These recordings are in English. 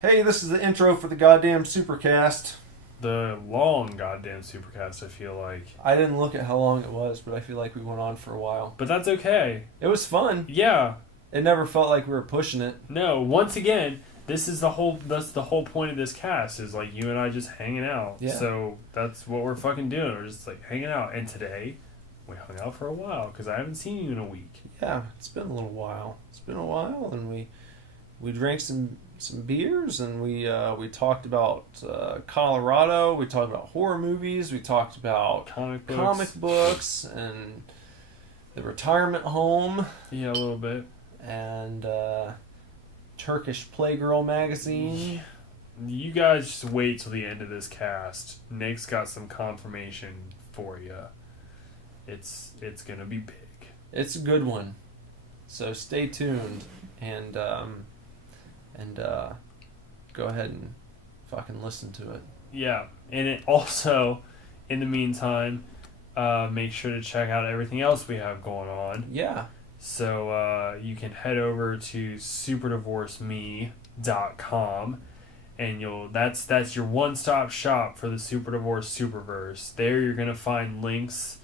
Hey, this is the intro for the goddamn Supercast. The long goddamn Supercast, I feel like. I didn't look at how long it was, but I feel like we went on for a while. But that's okay. It was fun. Yeah. It never felt like we were pushing it. No, once again, that's the whole point of this cast, is like you and I just hanging out. Yeah. So that's what we're fucking doing. We're just like hanging out. And today, we hung out for a while because I haven't seen you in a week. Yeah, it's been a little while. And we drank some beers, and we talked about Colorado. We talked about horror movies. We talked about Comic books and the retirement home. Yeah, a little bit. And Turkish Playgirl magazine. You guys just wait till the end of this cast. Nick's got some confirmation for you. It's gonna be big. It's a good one. So stay tuned and go ahead and fucking listen to it. Yeah, and it also, in the meantime, make sure to check out everything else we have going on. Yeah. So you can head over to superdivorceme.com, and that's your one-stop shop for the Super Divorce Superverse. There you're gonna find links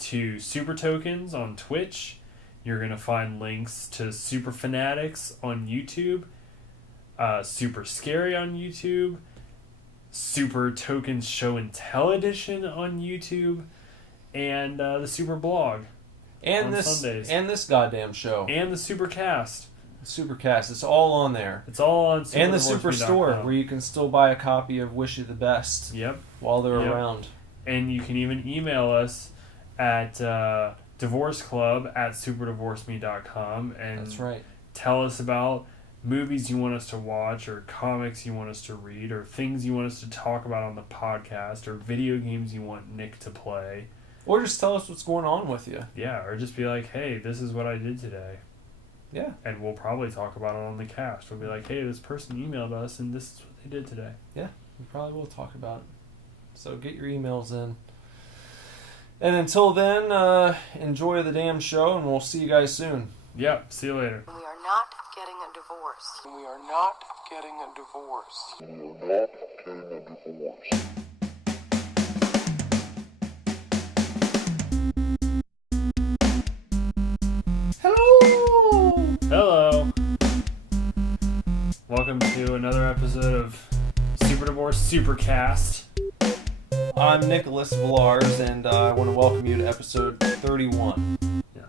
to Super Tokens on Twitch. You're gonna find links to Super Fanatics on YouTube, Super Scary on YouTube, Super Tokens Show and Tell Edition on YouTube, and the Super Blog And on this Sundays. and this goddamn show. And the Supercast. Supercast. It's all on there. It's all on And the superdivorceme.com. Superstore, where you can still buy a copy of Wish You the Best. Yep. While they're Yep. around. And you can even email us at divorceclub@superdivorceme.com and That's right. tell us about movies you want us to watch, or comics you want us to read, or things you want us to talk about on the podcast, or video games you want Nick to play. Or just tell us what's going on with you. Yeah, or just be like, hey, this is what I did today. Yeah. And we'll probably talk about it on the cast. We'll be like, hey, this person emailed us and this is what they did today. Yeah, we probably will talk about it. So get your emails in. And until then, enjoy the damn show, and we'll see you guys soon. Yep, see you later. We are not getting a divorce. We are not getting a divorce. Hello! Hello. Welcome to another episode of Super Divorce Supercast. I'm Nicholas Villars, and I want to welcome you to episode 31.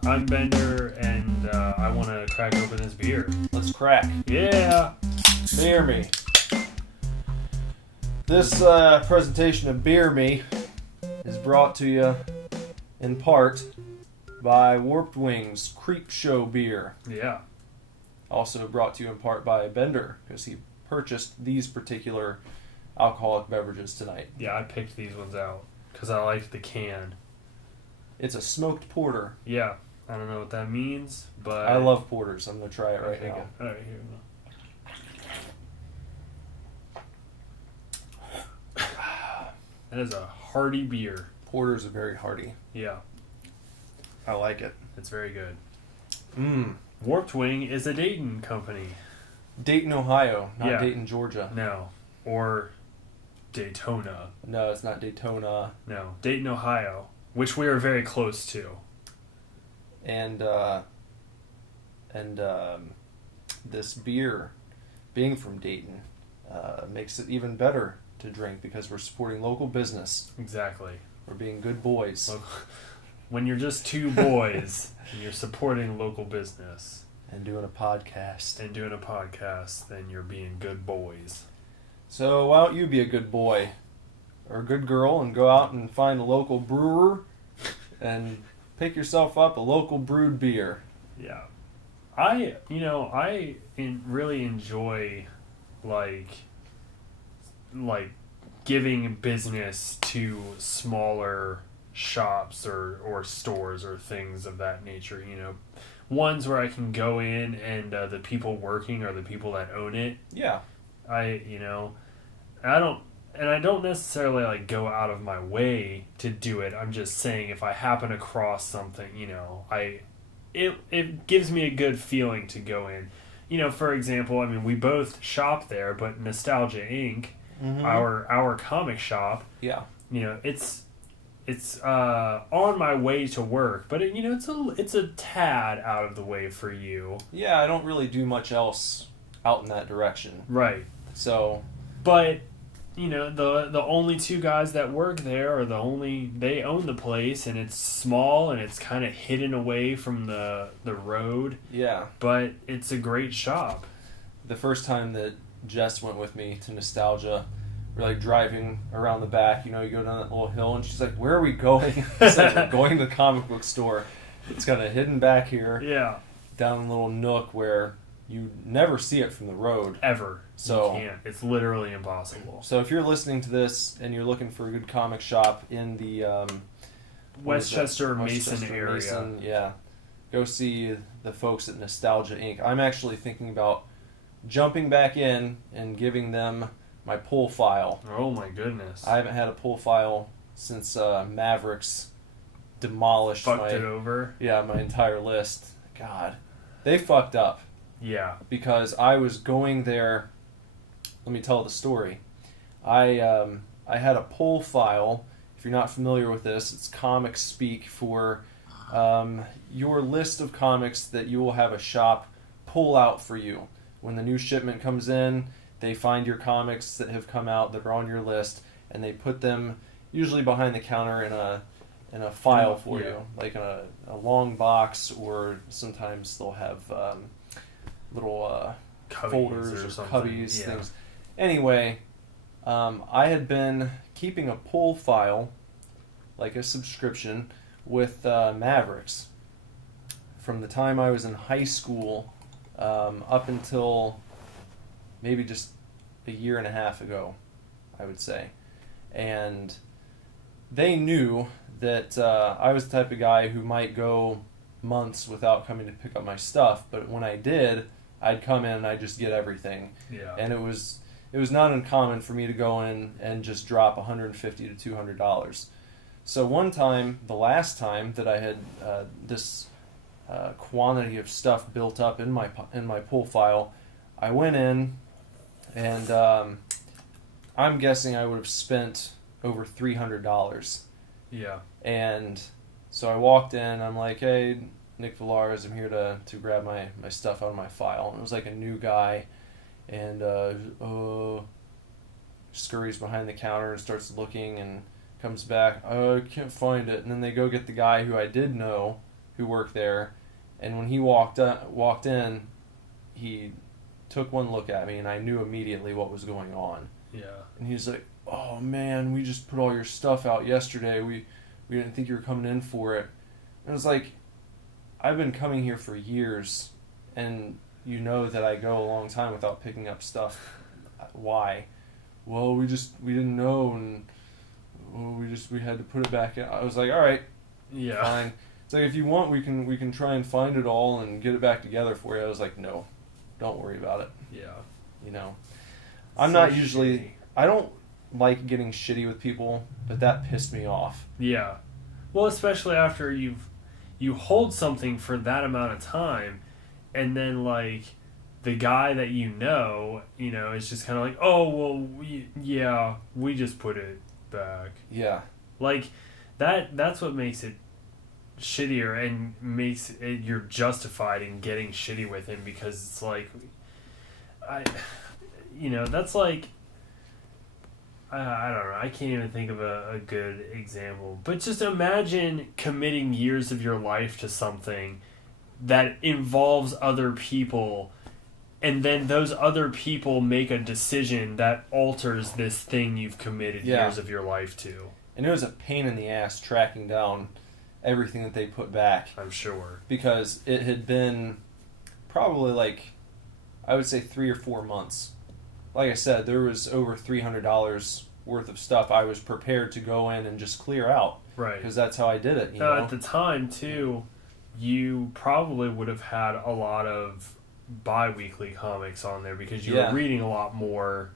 I'm Bender, and I want to crack open this beer. Let's crack. Yeah. Beer Me. This presentation of Beer Me is brought to you in part by Warped Wings Creep Show Beer. Yeah. Also brought to you in part by Bender, because he purchased these particular alcoholic beverages tonight. Yeah, I picked these ones out because I liked the can. It's a smoked porter. Yeah. I don't know what that means, but... I love porters. I'm going to try it right now. All right, here we go. That is a hearty beer. Porters are very hearty. Yeah, I like it. it's very good. Mmm. Warped Wing is a Dayton company. Dayton, Ohio, not Yeah. Dayton, Georgia. No. Or Daytona. No, it's not Daytona. No. Dayton, Ohio, which we are very close to. And this beer, being from Dayton, makes it even better to drink because we're supporting local business. Exactly. We're being good boys. Look, when you're just two boys and you're supporting local business And doing a podcast. and doing a podcast, then you're being good boys. So why don't you be a good boy or a good girl and go out and find a local brewer and pick yourself up a local brewed beer. Yeah. I really enjoy like giving business to smaller shops or stores or things of that nature, ones where I can go in and the people working are the people that own it. Yeah. I don't necessarily like go out of my way to do it. I'm just saying if I happen across something, it gives me a good feeling to go in. for example, I mean, we both shop there, but Nostalgia Inc., our comic shop, Yeah. It's on my way to work, but it's a tad out of the way for you. Yeah, I don't really do much else out in that direction. Right. So, but the only two guys that work there they own the place, and it's small and it's kind of hidden away from the road. yeah. But it's a great shop. The first time that Jess went with me to Nostalgia, we're like driving around the back, you go down that little hill, and she's like, "Where are we going?" It's like, "We're going to the comic book store." It's kind of hidden back here, Yeah. down a little nook where you never see it from the road. Ever. So you can't. It's literally impossible. So if you're listening to this and you're looking for a good comic shop in the Westchester Mason area. Mason, yeah, go see the folks at Nostalgia Inc. I'm actually thinking about jumping back in and giving them my pull file. Oh my goodness. I haven't had a pull file since Mavericks demolished Fucked it over. Yeah, my entire list. God, they fucked up. Yeah. Because I was going there. Let me tell the story. I had a pull file. If you're not familiar with this, it's comic speak for your list of comics that you will have a shop pull out for you. When the new shipment comes in, they find your comics that have come out that are on your list, and they put them usually behind the counter in a file for you, like in a long box, or sometimes they'll have little folders or cubbies, things. Anyway, I had been keeping a pull file, like a subscription, with Mavericks from the time I was in high school up until maybe just a year and a half ago, I would say. And they knew that I was the type of guy who might go months without coming to pick up my stuff, but when I did, I'd come in and I'd just get everything. Yeah. And it was not uncommon for me to go in and just drop $150 to $200. So one time, the last time that I had this quantity of stuff built up in my pull file, I went in and I'm guessing I would have spent over $300. Yeah. And so I walked in, I'm like, "Hey, Nick Villares, I'm here to grab my stuff out of my file." And it was like a new guy, and scurries behind the counter and starts looking and comes back. "I can't find it." And then they go get the guy who I did know who worked there, and when he walked in, he took one look at me, and I knew immediately what was going on. Yeah. And he's like, "Oh man, we just put all your stuff out yesterday. We didn't think you were coming in for it." And I was like, "I've been coming here for years, and you know that I go a long time without picking up stuff. Why?" "Well, we didn't know, and we had to put it back in." I was like, "All right, yeah, fine." It's like, "If you want, we can try and find it all and get it back together for you." I was like, "No, don't worry about it." Yeah. I'm So not usually. shitty. I don't like getting shitty with people, but that pissed me off. Yeah. Well, especially after you hold something for that amount of time, and then like the guy that is just kind of like, "Oh well, we just put it back." Yeah. Like that's what makes it shittier and makes it you're justified in getting shitty with him, because it's like that's like I don't know. I can't even think of a good example. But just imagine committing years of your life to something that involves other people, and then those other people make a decision that alters this thing you've committed years of your life to. And it was a pain in the ass tracking down everything that they put back. I'm sure. Because it had been probably like, I would say 3 or 4 months. Like I said, there was over $300 worth of stuff I was prepared to go in and just clear out. Right. Because that's how I did it. You know? At the time, too, you probably would have had a lot of bi-weekly comics on there, because you were reading a lot more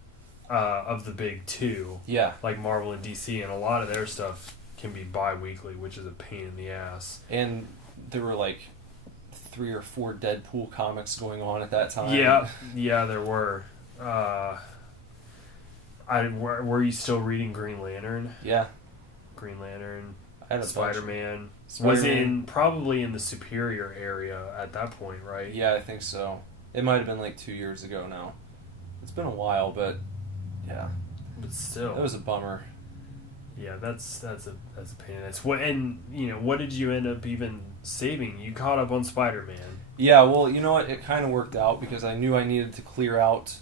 of the big two. Yeah. Like Marvel and DC, and a lot of their stuff can be bi-weekly, which is a pain in the ass. And there were like 3 or 4 Deadpool comics going on at that time. Yeah, there were. Were you still reading Green Lantern? Yeah. Green Lantern, I had a Spider-Man. Spider-Man. Was probably in the Superior area at that point, right? Yeah, I think so. It might have been like 2 years ago now. It's been a while, but yeah. But still, That was a bummer. yeah, that's a pain. That's what, and what did you end up even saving? You caught up on Spider-Man. Yeah, well, you know what? It kind of worked out because I knew I needed to clear out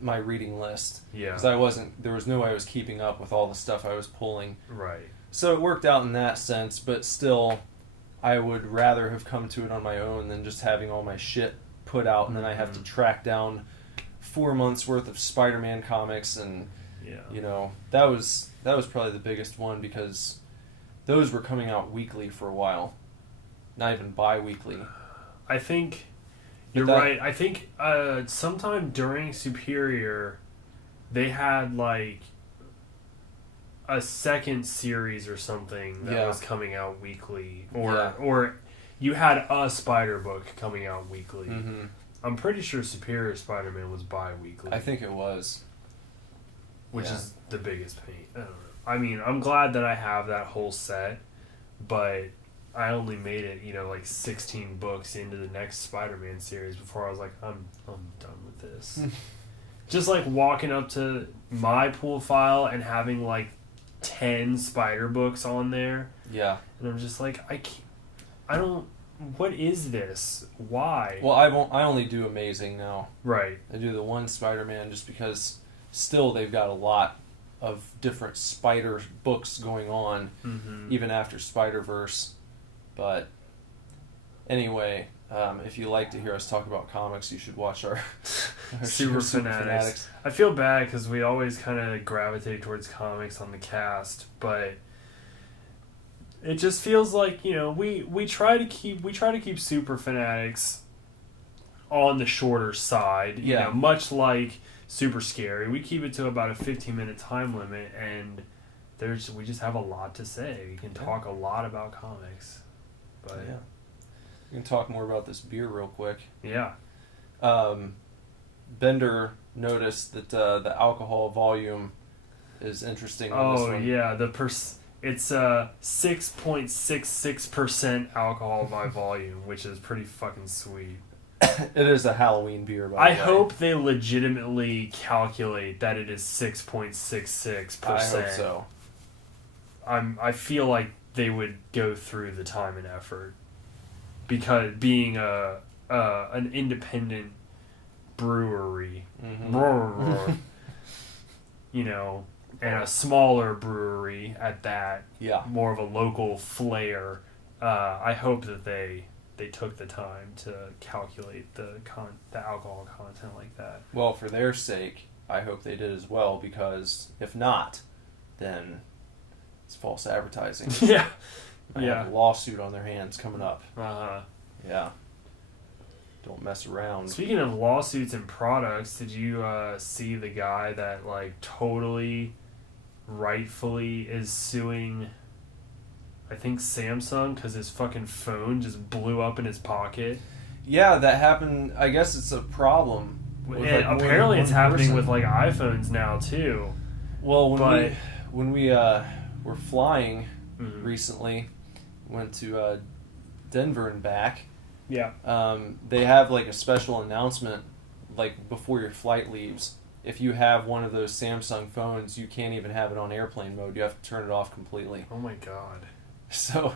my reading list. Yeah. Because there was no way I was keeping up with all the stuff I was pulling. Right. So it worked out in that sense, but still, I would rather have come to it on my own than just having all my shit put out and then I have to track down 4 months worth of Spider-Man comics and, that was probably the biggest one because those were coming out weekly for a while. Not even bi-weekly. I think you're right. I think sometime during Superior, they had like a second series or something that was coming out weekly, or you had a Spider book coming out weekly. Mm-hmm. I'm pretty sure Superior Spider-Man was bi-weekly. I think it was, which is the biggest pain. I don't know. I mean, I'm glad that I have that whole set, but I only made it, like 16 books into the next Spider-Man series before I was like, I'm done with this. Just like walking up to my pool file and having like 10 Spider books on there. Yeah. And I'm just like, what is this? Why? Well, I only do Amazing now. Right. I do the one Spider-Man just because still they've got a lot of different Spider books going on, even after Spider-Verse. But anyway, if you like to hear us talk about comics, you should watch our Super Fanatics. I feel bad because we always kind of gravitate towards comics on the cast, but it just feels like we try to keep Super Fanatics on the shorter side. Much like Super Scary, we keep it to about a 15-minute time limit, and we just have a lot to say. We can talk a lot about comics. But yeah, we can talk more about this beer real quick. Yeah. Bender noticed that the alcohol volume is interesting on this one. Oh yeah, it's 6.66% alcohol by volume, which is pretty fucking sweet. It is a Halloween beer, by the way. I hope they legitimately calculate that it is 6.66%. I hope so. I feel like they would go through the time and effort, because being an independent brewery, and a smaller brewery at that, more of a local flair. I hope that they took the time to calculate the alcohol content like that. Well, for their sake, I hope they did as well, because if not, then it's false advertising. Yeah. I have a lawsuit on their hands coming up. Uh-huh. Yeah. Don't mess around. Speaking of lawsuits and products, did you see the guy that totally rightfully is suing, I think, Samsung because his fucking phone just blew up in his pocket? Yeah, that happened. I guess it's a problem. Apparently it's happening with iPhones now too. Well, when we were flying recently, went to Denver and back. Yeah. They have a special announcement before your flight leaves. If you have one of those Samsung phones, you can't even have it on airplane mode. You have to turn it off completely. Oh my god. So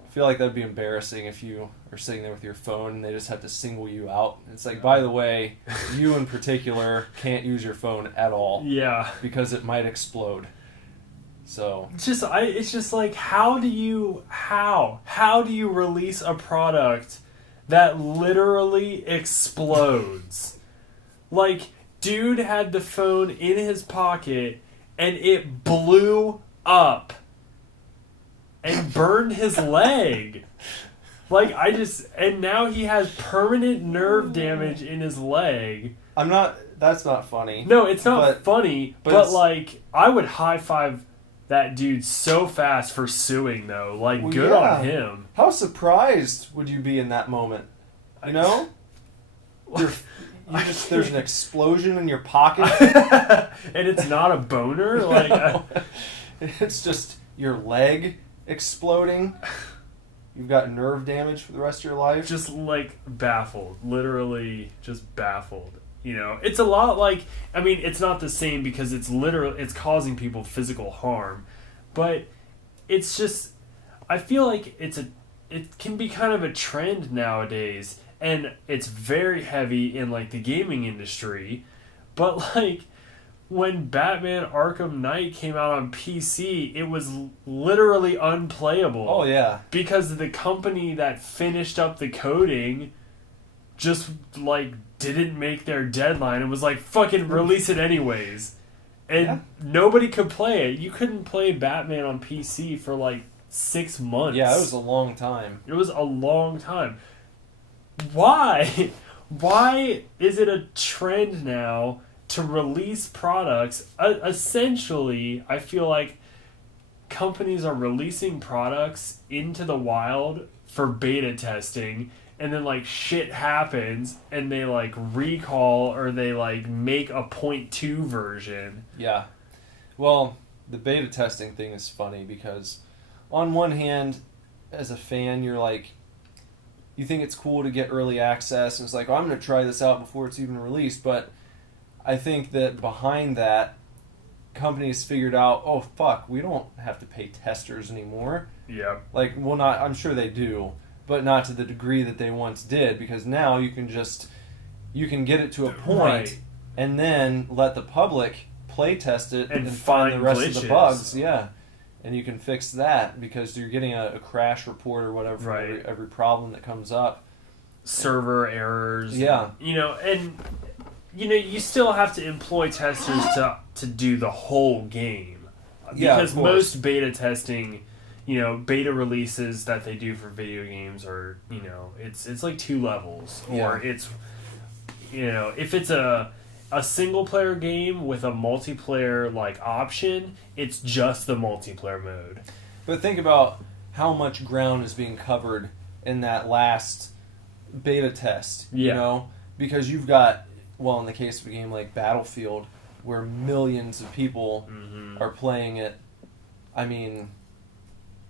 I feel like that'd be embarrassing if you are sitting there with your phone and they just have to single you out. It's by the way, you in particular can't use your phone at all. Yeah. Because it might explode. So it's just how do you release a product that literally explodes? Dude had the phone in his pocket and it blew up and burned his leg. And now he has permanent nerve damage in his leg. That's not funny. No, it's not funny, but I would high five that dude so fast for suing, though. Good on him. How surprised would you be in that moment? You know? There's an explosion in your pocket. And it's not a boner? Like, It's just your leg exploding. You've got nerve damage for the rest of your life. just like baffled. Literally just baffled. You know, it's a lot like, I mean, it's not the same because it's causing people physical harm, but it's just, I feel like it can be kind of a trend nowadays, and it's very heavy in like the gaming industry, but like when Batman Arkham Knight came out on PC, it was literally unplayable. Oh yeah. Because the company that finished up the coding just like didn't make their deadline and was like, fucking release it anyways. And nobody could play it. You couldn't play Batman on PC for like 6 months. Yeah, it was a long time. It was a long time. Why? Why is it a trend now to release products? Essentially, I feel like companies are releasing products into the wild for beta testing, and then like shit happens and they like recall or they like make a 0.2 version. Yeah. Well, the beta testing thing is funny because on one hand, as a fan, you're like, you think it's cool to get early access, and it's like, oh, I'm going to try this out before it's even released, but I think that behind that, companies figured out, oh fuck, we don't have to pay testers anymore. Yeah. Like, well, not, I'm sure they do, but not to the degree that they once did, because now you can get it to a point, Right. and then let the public play test it And find the find rest of the glitches. bugs. Yeah. And you can fix that because you're getting a crash report or whatever for Right. every problem that comes up. Server errors. Yeah. You know, and you know, you still have to employ testers to do the whole game. Yeah, Because of course. most beta testing, you know, beta releases that they do for video games are, you know, it's like 2 levels. Or Yeah. it's, you know, if it's a single player game with a multiplayer like option, it's just the multiplayer mode. But think about how much ground is being covered in that last beta test, you Yeah. know? Because you've got, well, in the case of a game like Battlefield, where millions of people are playing it, I mean,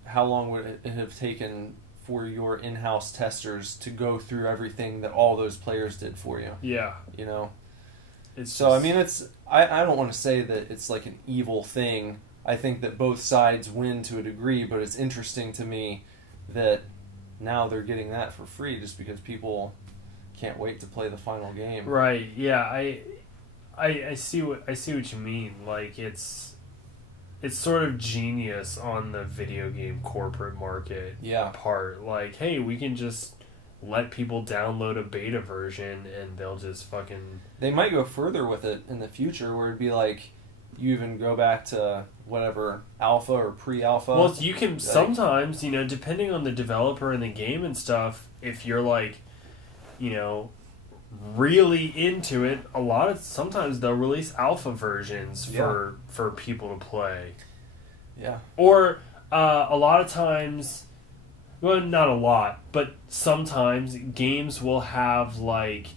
how long would it have taken for your in-house testers to go through everything that all those players did for you, Yeah. you know? It's So, I just- mean, I don't want to say that it's like an evil thing. I think that both sides win to a degree, but it's interesting to me that now they're getting that for free just because people can't wait to play the final game. Right. Yeah. I see what you mean. Like it's sort of genius on the video game corporate market Yeah. part. Like, hey, we can just let people download a beta version and they'll just fucking They might go further with it in the future where it'd be like you even go back to whatever alpha or pre-alpha. Well, you can Like- sometimes, you know, depending on the developer and the game and stuff, if you're like, you know, really into it, sometimes they'll release alpha versions for people to play. Yeah. Or a lot of times, well, not a lot, but sometimes games will have like,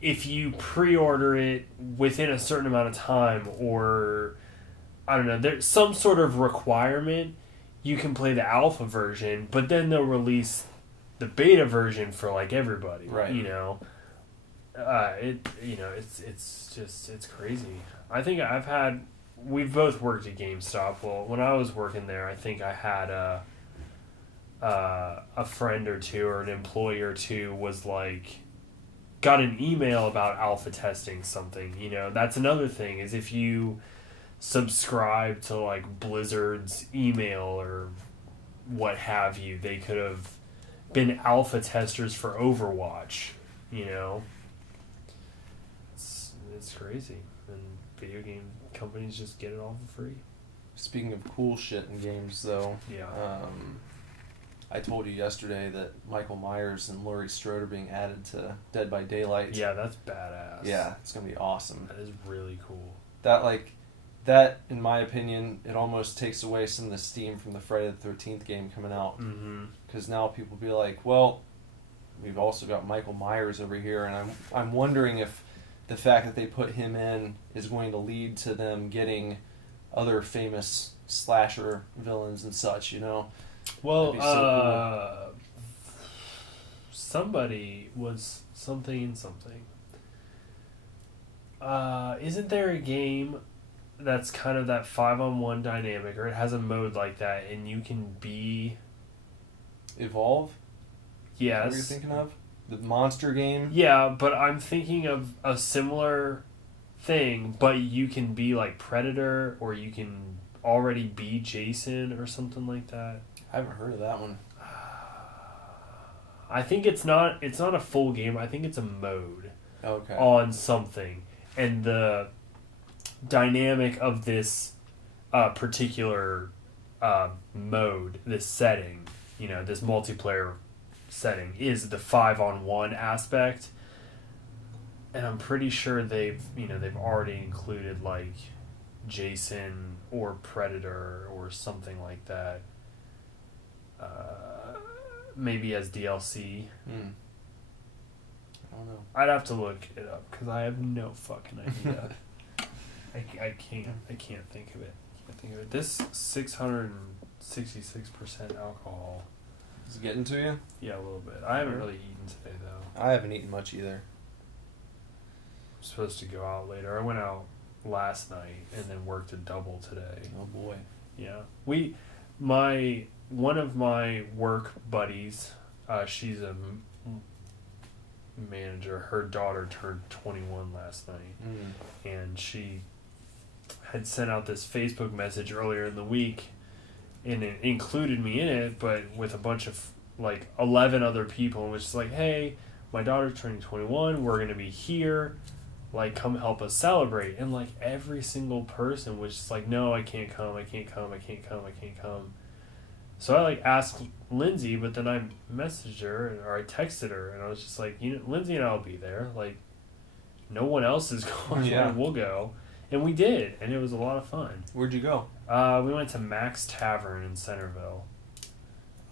if you pre-order it within a certain amount of time, or I don't know, there's some sort of requirement, you can play the alpha version, but then they'll release the beta version for like everybody, Right. You know, it's crazy. I think we've both worked at GameStop. Well, when I was working there, I think I had a friend or two or an employee or two was like, got an email about alpha testing something. You know, that's another thing, is if you subscribe to like Blizzard's email or what have you, they could have been alpha testers for Overwatch, you know. It's crazy. And video game companies just get it all for free. Speaking of cool shit in games, though, Yeah. I told you yesterday that Michael Myers and Laurie Strode are being added to Dead by Daylight. Yeah, that's badass. Yeah, it's gonna be awesome. That is really cool. that, in my opinion, it almost takes away some of the steam from the Friday the 13th game coming out. Because now people be like, well, we've also got Michael Myers over here, and I'm wondering if the fact that they put him in is going to lead to them getting other famous slasher villains and such, you know? Well, That'd be so somebody was something. Isn't there a game that's kind of that 5-on-1 dynamic, or it has a mode like that, and you can be... Evolve? Yes. What are you thinking of? The monster game? Yeah, but I'm thinking of a similar thing, but you can be like Predator, or you can already be Jason or something like that. I haven't heard of that one. I think it's not a full game. I think it's a mode Okay. on something. And the dynamic of this particular mode, this setting, this multiplayer setting, is the 5-on-1 aspect. And I'm pretty sure they've already included like Jason or Predator or something like that. Maybe as DLC. I don't know. I'd have to look it up because I have no fucking idea. I can't think of it. This 666% alcohol. Is it getting to you? Yeah, a little bit. I haven't really eaten today though. I haven't eaten much either. I'm supposed to go out later. I went out last night and then worked a double today. Oh boy. Yeah. One of my work buddies, she's a manager. Her daughter turned 21 last night, and she had sent out this Facebook message earlier in the week, and it included me in it, but with a bunch of like 11 other people, and was just like, hey, my daughter's turning 21, we're going to be here, like, come help us celebrate. And like every single person was just like, no, I can't come. So I like asked Lindsay, but then I messaged her, or I texted her, and I was just like, Lindsay and I will be there. Like, no one else is going. Yeah. We'll go. And we did, and it was a lot of fun. Where'd you go? We went to Mac's Tavern in Centerville.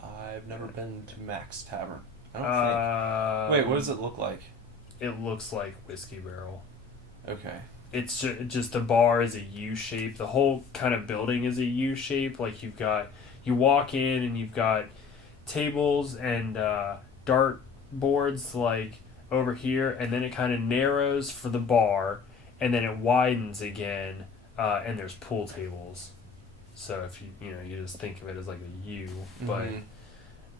I've never been to Mac's Tavern. I don't think. Wait, what does it look like? It looks like Whiskey Barrel. Okay. It's just the bar is a U shape. The whole kind of building is a U shape. Like you walk in and you've got tables and dart boards like over here, and then it kind of narrows for the bar, and then it widens again, and there's pool tables. So if you just think of it as like a U, but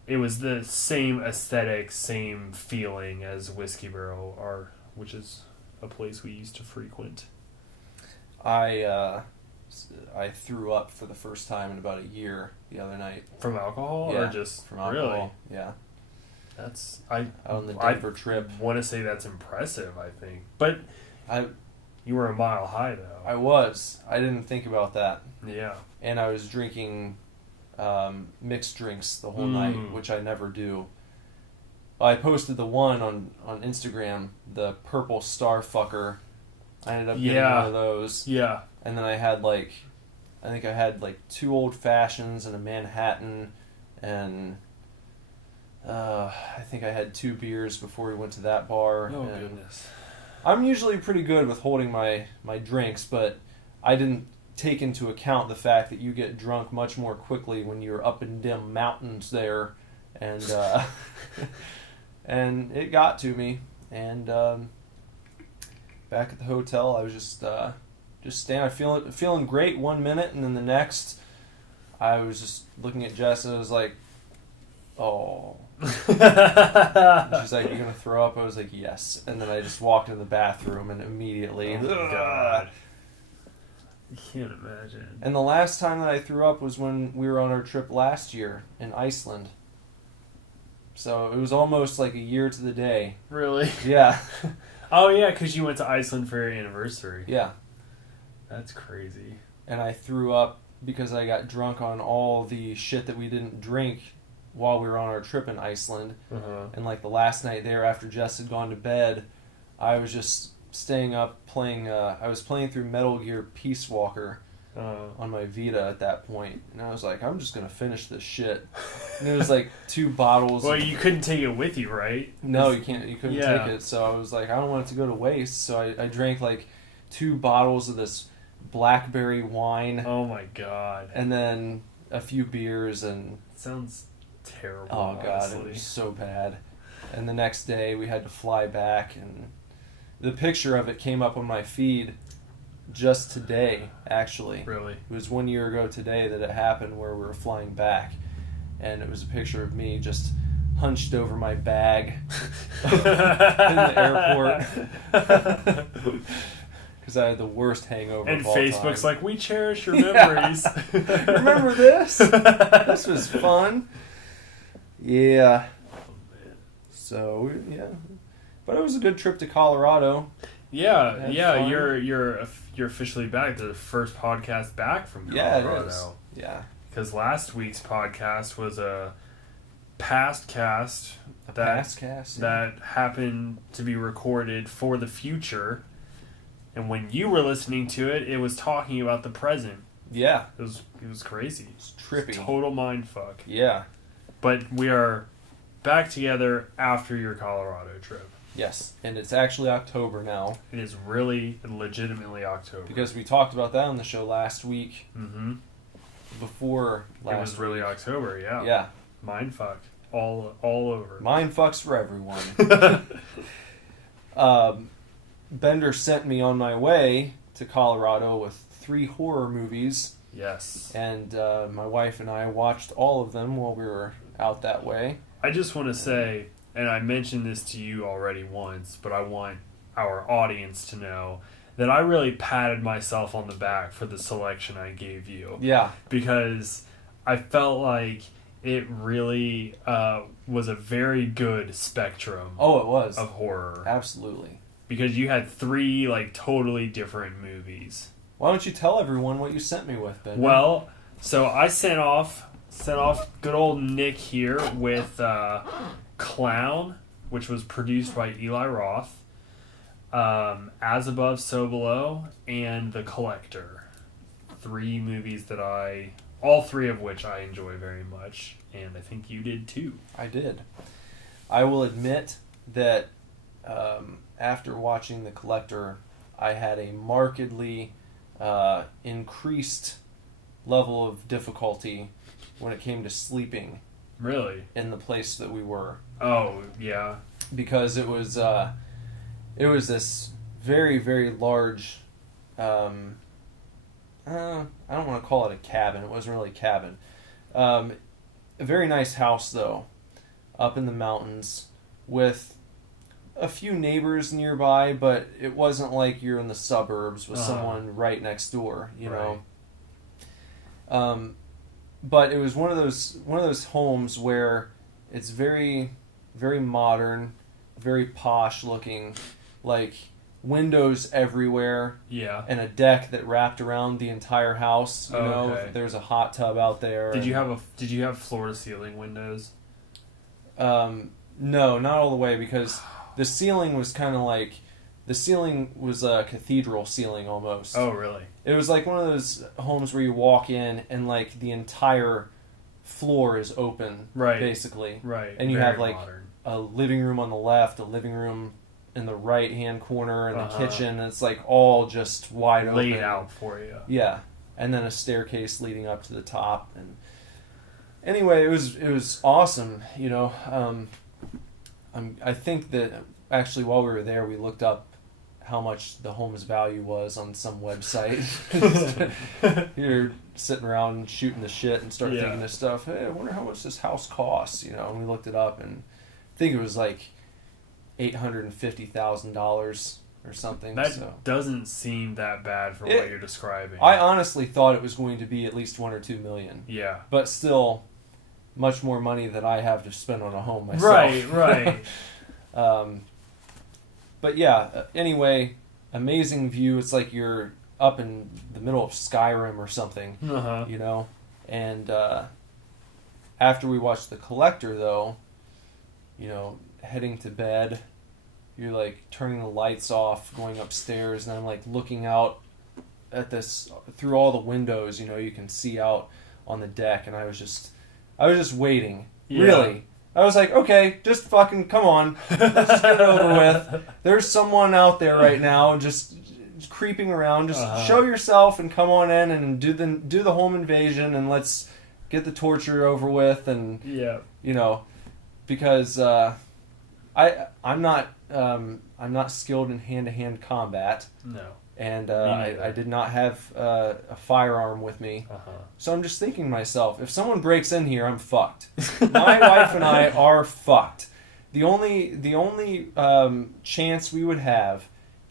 it was the same aesthetic, same feeling as Whiskey Barrel, which is a place we used to frequent. I threw up for the first time in about a year the other night. From alcohol, Yeah, or just from alcohol. Really? Yeah. That's On the Denver trip. want to say that's impressive. I think, but you were a mile high though. I was. I didn't think about that. Yeah. And I was drinking mixed drinks the whole night, which I never do. I posted the one on Instagram, the purple star fucker. I ended up getting one of those. Yeah. And then I had I think I had 2 old fashions and a Manhattan, and I think I had 2 beers before we went to that bar. Oh, and goodness. I'm usually pretty good with holding my drinks, but I didn't take into account the fact that you get drunk much more quickly when you're up in them mountains there, and and it got to me. And back at the hotel, I was just standing, feeling great 1 minute, and then the next, I was just looking at Jess, and I was like, oh. She's like, you gonna throw up? I was like, yes. And then I just walked in the bathroom, and immediately, Oh my God. I can't imagine. And the last time that I threw up was when we were on our trip last year in Iceland. So it was almost like a year to the day. Really? Yeah. Oh yeah, because you went to Iceland for your anniversary. Yeah. That's crazy. And I threw up because I got drunk on all the shit that we didn't drink while we were on our trip in Iceland. And the last night there, after Jess had gone to bed, I was just staying up playing. I was playing through Metal Gear Peace Walker, on my Vita at that point, and I was like, I'm just gonna finish this shit. And it was like 2 bottles. Well, you couldn't take it with you, right? No, you can't. You couldn't Yeah. take it. So I was like, I don't want it to go to waste. So I drank like 2 bottles of this blackberry wine, Oh my god. and then a few beers, and Sounds terrible. oh god, honestly. it was so bad. And the next day we had to fly back, and the picture of it came up on my feed just today, actually. Really? It was 1 year ago today that it happened, where we were flying back, and it was a picture of me just hunched over my bag in the airport because I had the worst hangover And of all Facebook's time. like, we cherish your Yeah. memories. Remember this? This was fun. Yeah. So yeah, but it was a good trip to Colorado. Yeah, Had yeah. fun. You're officially back. The first podcast back from Yeah, Colorado. it is. Yeah, Because last week's podcast was a past cast a that past cast. that happened to be recorded for the future, and when you were listening to it, it was talking about the present. Yeah, It was crazy. it's trippy. Total mind fuck. Yeah. But we are back together after your Colorado trip. Yes, and it's actually October now It is really legitimately October. because we talked about that on the show last week. Mm-hmm. Before last It was really October, yeah. Yeah. Mind fuck. All over. Mind fucks for everyone. Bender sent me on my way to Colorado with 3 horror movies, Yes. and my wife and I watched all of them while we were out that way. I just want to say, and I mentioned this to you already once, but I want our audience to know that I really patted myself on the back for the selection I gave you. Yeah. Because I felt like it really was a very good spectrum Oh, it was. of horror. Absolutely. Because you had 3 like totally different movies. Why don't you tell everyone what you sent me with, Bender? Well, so I sent off good old Nick here with Clown, which was produced by Eli Roth, As Above, So Below, and The Collector. 3 movies that all 3 of which I enjoy very much, and I think you did too. I did. I will admit that after watching The Collector, I had a markedly increased level of difficulty when it came to sleeping Really? in the place that we were, Oh, yeah. because it was this very, very large, I don't want to call it a cabin. It wasn't really a cabin. A very nice house, though, up in the mountains with a few neighbors nearby, but it wasn't like you're in the suburbs with someone right next door, you know. But it was one of those homes where it's very, very modern, very posh looking, like windows everywhere, Yeah. and a deck that wrapped around the entire house. You know, Okay. there's a hot tub out there. Did you have floor to ceiling windows? No, not all the way, because the ceiling was kind of like, the ceiling was a cathedral ceiling almost. Oh, really? It was like one of those homes where you walk in and like the entire floor is open, Right. basically. Right. And you Very have like modern. a living room on the left, a living room in the right hand corner, and the Uh-huh. kitchen. And it's like all just wide Laid open. out for you. Yeah, and then a staircase leading up to the top. And anyway, it was awesome. You know, I think that actually while we were there, we looked up how much the home's value was on some website. You're sitting around shooting the shit and start thinking of stuff. Hey, I wonder how much this house costs. You know, and we looked it up, and I think it was like $850,000 or something. That so. doesn't seem that bad for what you're describing. I honestly thought it was going to be at least $1 or $2 million. Yeah. But still, much more money that I have to spend on a home myself. Right. But yeah, anyway, amazing view. It's like you're up in the middle of Skyrim or something, Uh-huh. you know? And after we watched The Collector, though, you know, heading to bed, you're like turning the lights off, going upstairs, and I'm like looking out at this through all the windows. You can see out on the deck, and I was just waiting. Yeah. Really, I was like, okay, just fucking come on, let's just get it over with. There's someone out there right now, just creeping around. Just show yourself and come on in and do the home invasion, and let's get the torture over with. And because I'm not skilled in hand-to-hand combat. No. And I did not have a firearm with me. So I'm just thinking to myself, if someone breaks in here, I'm fucked. My wife and I are fucked. The only chance we would have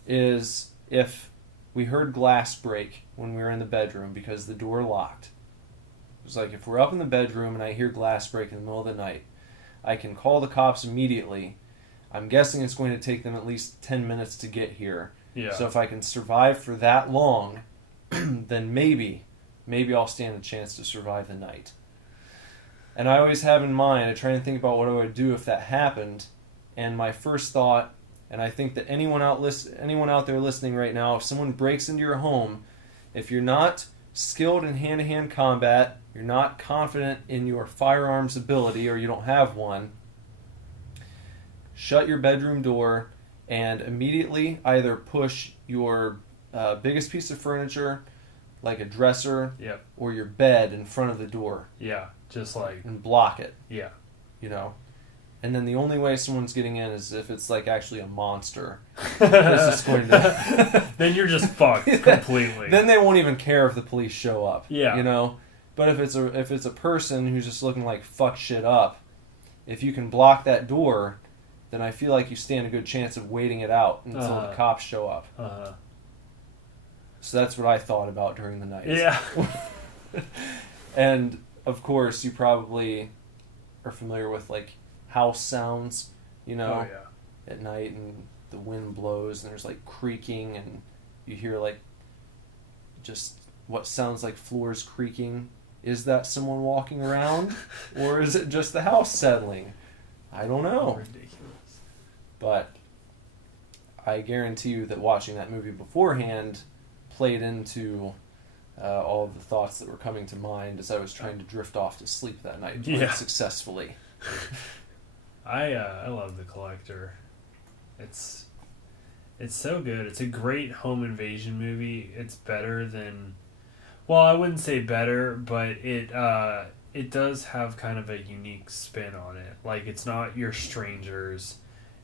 is if we heard glass break when we were in the bedroom because the door locked. It was like, if we're up in the bedroom and I hear glass break in the middle of the night, I can call the cops immediately. I'm guessing it's going to take them at least 10 minutes to get here. Yeah. So if I can survive for that long, then maybe I'll stand a chance to survive the night. And I always have in mind, I try and think about what I would do if that happened. And my first thought, and I think that anyone out there listening right now, if someone breaks into your home, if you're not skilled in hand-to-hand combat, you're not confident in your firearms ability, or you don't have one, shut your bedroom door and immediately either push your biggest piece of furniture, like a dresser, or your bed in front of the door. Yeah, just like... And block it. Yeah. And then the only way someone's getting in is if it's like actually a monster. This is going to... Then you're just fucked completely. Then they won't even care if the police show up. Yeah. But if it's a person who's just looking like fuck shit up, if you can block that door, then I feel like you stand a good chance of waiting it out until the cops show up. So that's what I thought about during the night. Yeah. And of course, you probably are familiar with like house sounds, at night, and the wind blows and there's like creaking, and you hear like just what sounds like floors creaking. Is that someone walking around, or is it just the house settling? I don't know. Ridiculous. But I guarantee you that watching that movie beforehand played into all of the thoughts that were coming to mind as I was trying to drift off to sleep that night successfully. I love The Collector. It's so good. It's a great home invasion movie. It's better than... Well, I wouldn't say better, but it does have kind of a unique spin on it. Like, it's not your Strangers,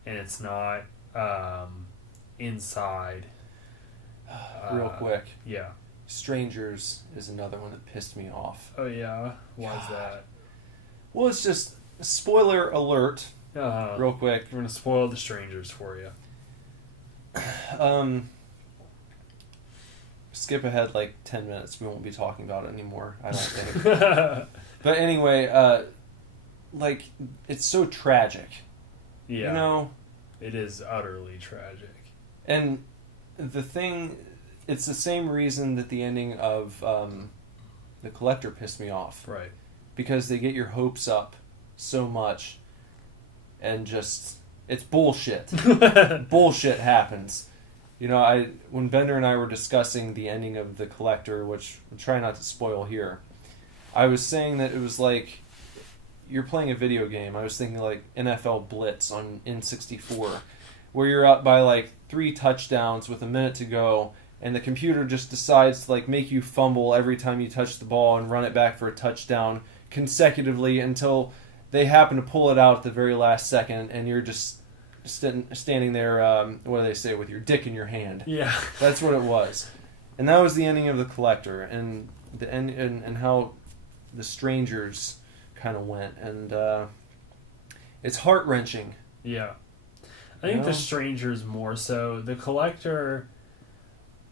and it's not Inside. Real quick. Yeah. Strangers is another one that pissed me off. Oh, yeah? Why's that? Well, it's just... Spoiler alert. Real quick. We're going to spoil The Strangers for you. Skip ahead like 10 minutes. We won't be talking about it anymore, I don't think. But anyway, like, it's so tragic. Yeah. It is utterly tragic. And the thing, it's the same reason that the ending of The Collector pissed me off. Right. Because they get your hopes up so much, and just, it's bullshit. Bullshit happens. When Bender and I were discussing the ending of The Collector, which I'm trying not to spoil here, I was saying that it was like you're playing a video game. I was thinking like NFL Blitz on N64, where you're up by like 3 touchdowns with a minute to go, and the computer just decides to like make you fumble every time you touch the ball and run it back for a touchdown consecutively until they happen to pull it out at the very last second, and you're just standing there, what do they say, with your dick in your hand. Yeah. That's what it was. And that was the ending of The Collector, and the end, and how The Strangers kind of went, and it's heart-wrenching. Yeah. I think The Strangers more so. The Collector,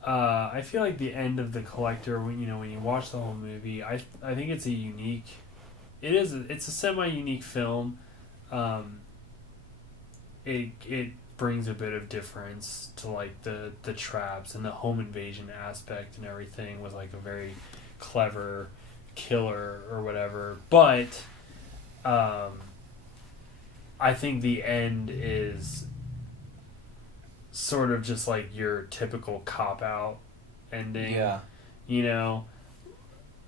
I feel like the end of The Collector, when you watch the whole movie, I think it's a unique... It's a semi-unique film. It brings a bit of difference to like the traps and the home invasion aspect and everything, with like a very clever killer or whatever. But I think the end is sort of just like your typical cop out ending. Yeah. You know,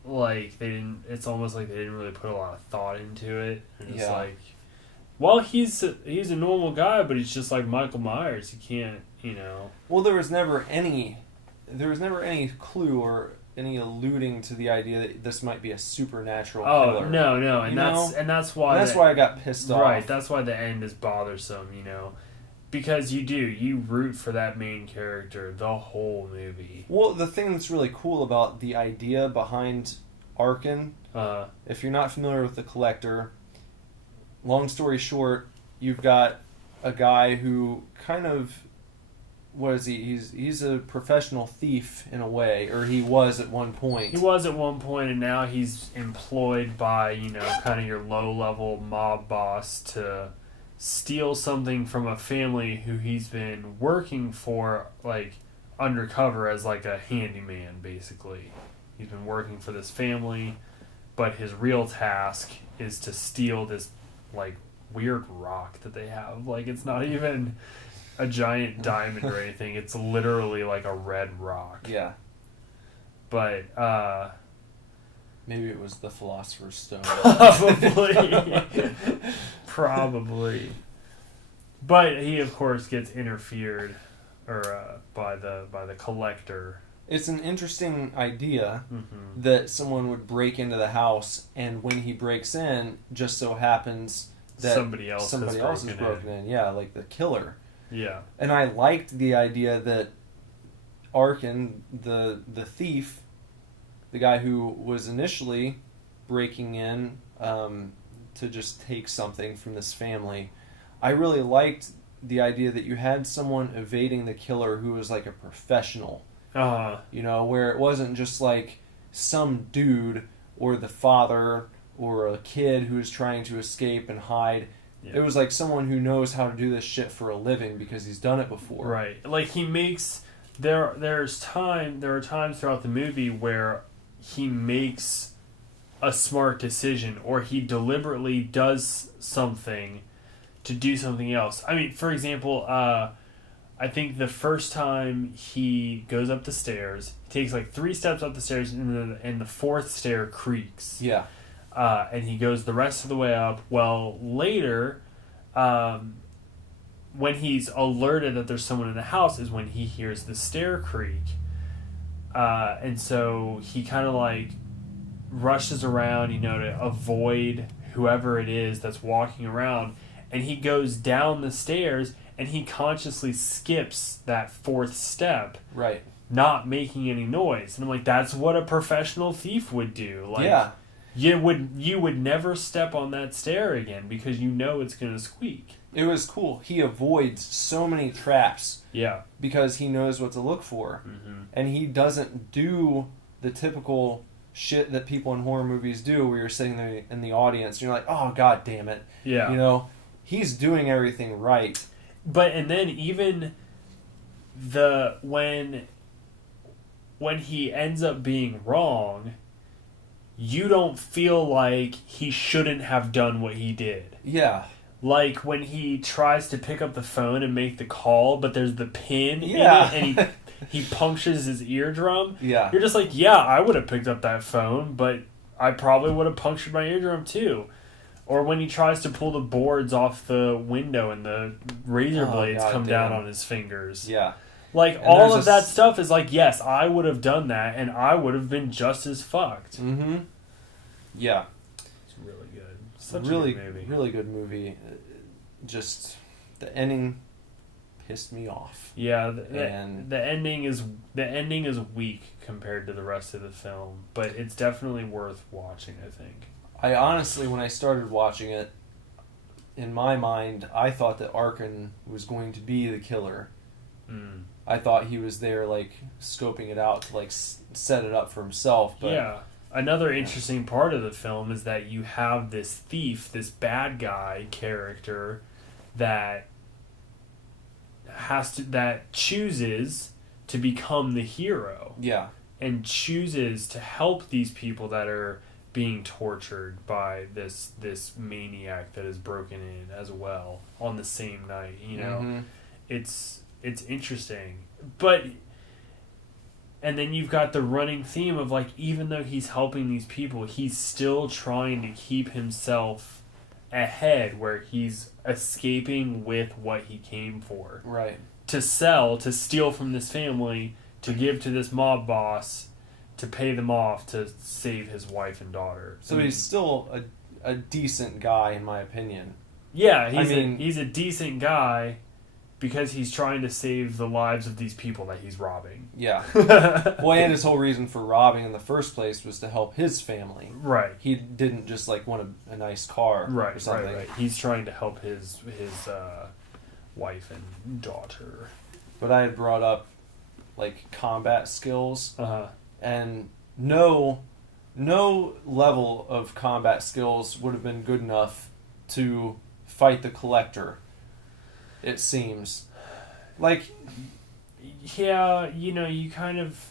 like it's almost like they didn't really put a lot of thought into it. And it's like, well, he's a normal guy, but he's just like Michael Myers. He can't, you know. Well, there was never any clue or any alluding to the idea that this might be a supernatural killer. No, and that's why I got pissed off. Right, that's why the end is bothersome, you know. Because you root for that main character the whole movie. Well, the thing that's really cool about the idea behind Arkin, if you're not familiar with the Collector, long story short, you've got a guy who kind of, what is he? He's a professional thief in a way, or he was at one point. He was at one point, and now he's employed by, you know, kind of your low-level mob boss to steal something from a family who he's been working for, like, undercover as, like, a handyman, basically. He's been working for this family, but his real task is to steal this, like, weird rock that they have. Like, it's not even a giant diamond or anything. It's literally, like, a red rock. Yeah. But, maybe it was the Philosopher's Stone. Probably. But he, of course, gets interfered by the Collector. It's an interesting idea that someone would break into the house, and when he breaks in, just so happens that somebody else has broken in. Yeah, like the killer. Yeah. And I liked the idea that Arkin, the thief, the guy who was initially breaking in to just take something from this family, I really liked the idea that you had someone evading the killer who was like a professional. You know, where it wasn't just like some dude or the father or a kid who is trying to escape and hide. Yeah. It was like someone who knows how to do this shit for a living because he's done it before. Right. Like he makes there are times throughout the movie where he makes a smart decision or he deliberately does something to do something else. I mean, for example, I think the first time he goes up the stairs, he takes like 3 steps up the stairs and the 4th stair creaks. Yeah. And he goes the rest of the way up. Well, later, when he's alerted that there's someone in the house is when he hears the stair creak. And so he kind of like rushes around, you know, to avoid whoever it is that's walking around. And he goes down the stairs and he consciously skips that 4th step. Right. Not making any noise. And I'm like, that's what a professional thief would do. Like, yeah. You would never step on that stair again because you know it's going to squeak. It was cool. He avoids so many traps. Yeah. Because he knows what to look for. Mm-hmm. And he doesn't do the typical shit that people in horror movies do where you're sitting there in the audience and you're like, oh, God damn it. Yeah. You know, he's doing everything right. But, and then even when he ends up being wrong, you don't feel like he shouldn't have done what he did. Yeah. Like when he tries to pick up the phone and make the call, but there's the pin in it, and he punctures his eardrum. Yeah. You're just like, yeah, I would have picked up that phone, but I probably would have punctured my eardrum too. Or when he tries to pull the boards off the window and the razor blades come down on his fingers. Yeah. Like, and all of that stuff is like, yes, I would have done that, and I would have been just as fucked. Mm-hmm. Yeah. It's really good. Such really, a good movie. Really good movie. Just, the ending pissed me off. Yeah, the ending is weak compared to the rest of the film, but it's definitely worth watching, I think. I honestly, when I started watching it, in my mind, I thought that Arkin was going to be the killer. Mm. I thought he was there, like, scoping it out to, like, set it up for himself. But yeah. Another interesting part of the film is that you have this thief, this bad guy character that chooses to become the hero. Yeah. And chooses to help these people that are being tortured by this maniac that is broken in as well on the same night, you know. Mm-hmm. It's interesting, but And then you've got the running theme of, like, even though he's helping these people, he's still trying to keep himself ahead, where he's escaping with what he came for. Right. To sell, to steal from this family, to give to this mob boss, to pay them off, to save his wife and daughter. So he's still a decent guy, in my opinion. Yeah, he's a decent guy because he's trying to save the lives of these people that he's robbing. Yeah. Well, and his whole reason for robbing in the first place was to help his family. Right. He didn't just like want a nice car or something. Right. He's trying to help his wife and daughter. But I had brought up like combat skills, Uh-huh. and no level of combat skills would have been good enough to fight the Collector. It seems like, yeah, you know, you kind of,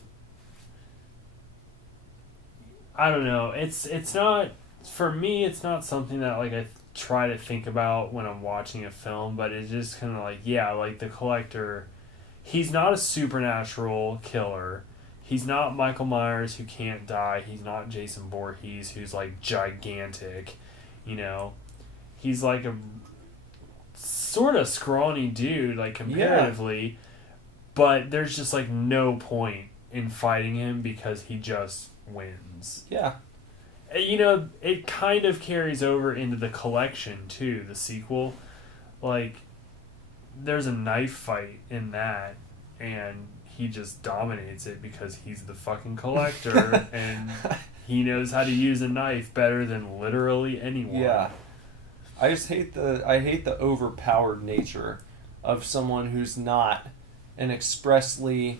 I don't know. It's not, for me, it's not something that like I try to think about when I'm watching a film, but it's just kind of like, yeah, like the Collector, he's not a supernatural killer. He's not Michael Myers who can't die. He's not Jason Voorhees who's like gigantic, you know. He's like a sort of scrawny dude, like comparatively, but there's just like no point in fighting him because he just wins. yeah, You know, it kind of carries over into the collection too, the sequel. Like, there's a knife fight in that, and he just dominates it because he's the fucking Collector and he knows how to use a knife better than literally anyone. yeah. I just hate the overpowered nature of someone who's not an expressly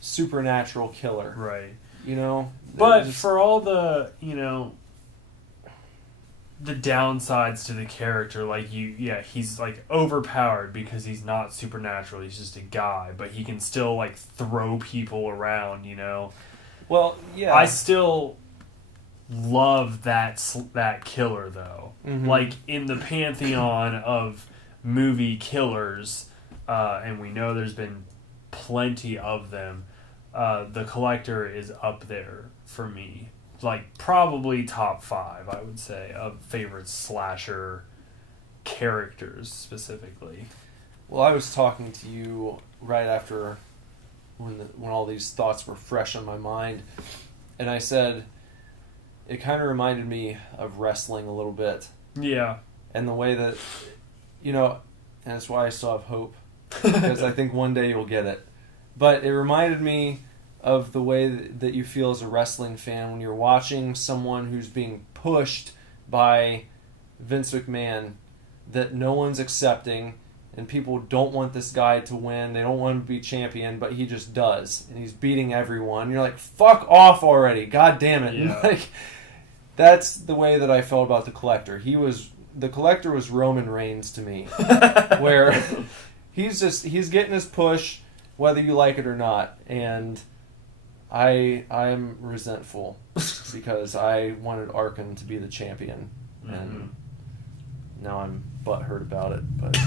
supernatural killer. Right. You know? But for all the, you know, the downsides to the character, like he's like overpowered because he's not supernatural. He's just a guy, but he can still like throw people around, you know. Well, yeah. I still love that killer though. Mm-hmm. Like in the pantheon of movie killers, and we know there's been plenty of them. The Collector is up there for me. Like, probably top 5, I would say, of favorite slasher characters, specifically. Well, I was talking to you right after when all these thoughts were fresh on my mind, and I said it kind of reminded me of wrestling a little bit. Yeah. And the way that, you know, and that's why I still have hope, because I think one day you'll get it. But it reminded me of the way that you feel as a wrestling fan when you're watching someone who's being pushed by Vince McMahon that no one's accepting, and people don't want this guy to win. They don't want him to be champion, but he just does, and he's beating everyone. You're like, fuck off already, god damn it. Yeah. Like, that's the way that I felt about the Collector. The Collector was Roman Reigns to me, where he's getting his push whether you like it or not, and I'm resentful because I wanted Arkin to be the champion, and now I'm butthurt about it. But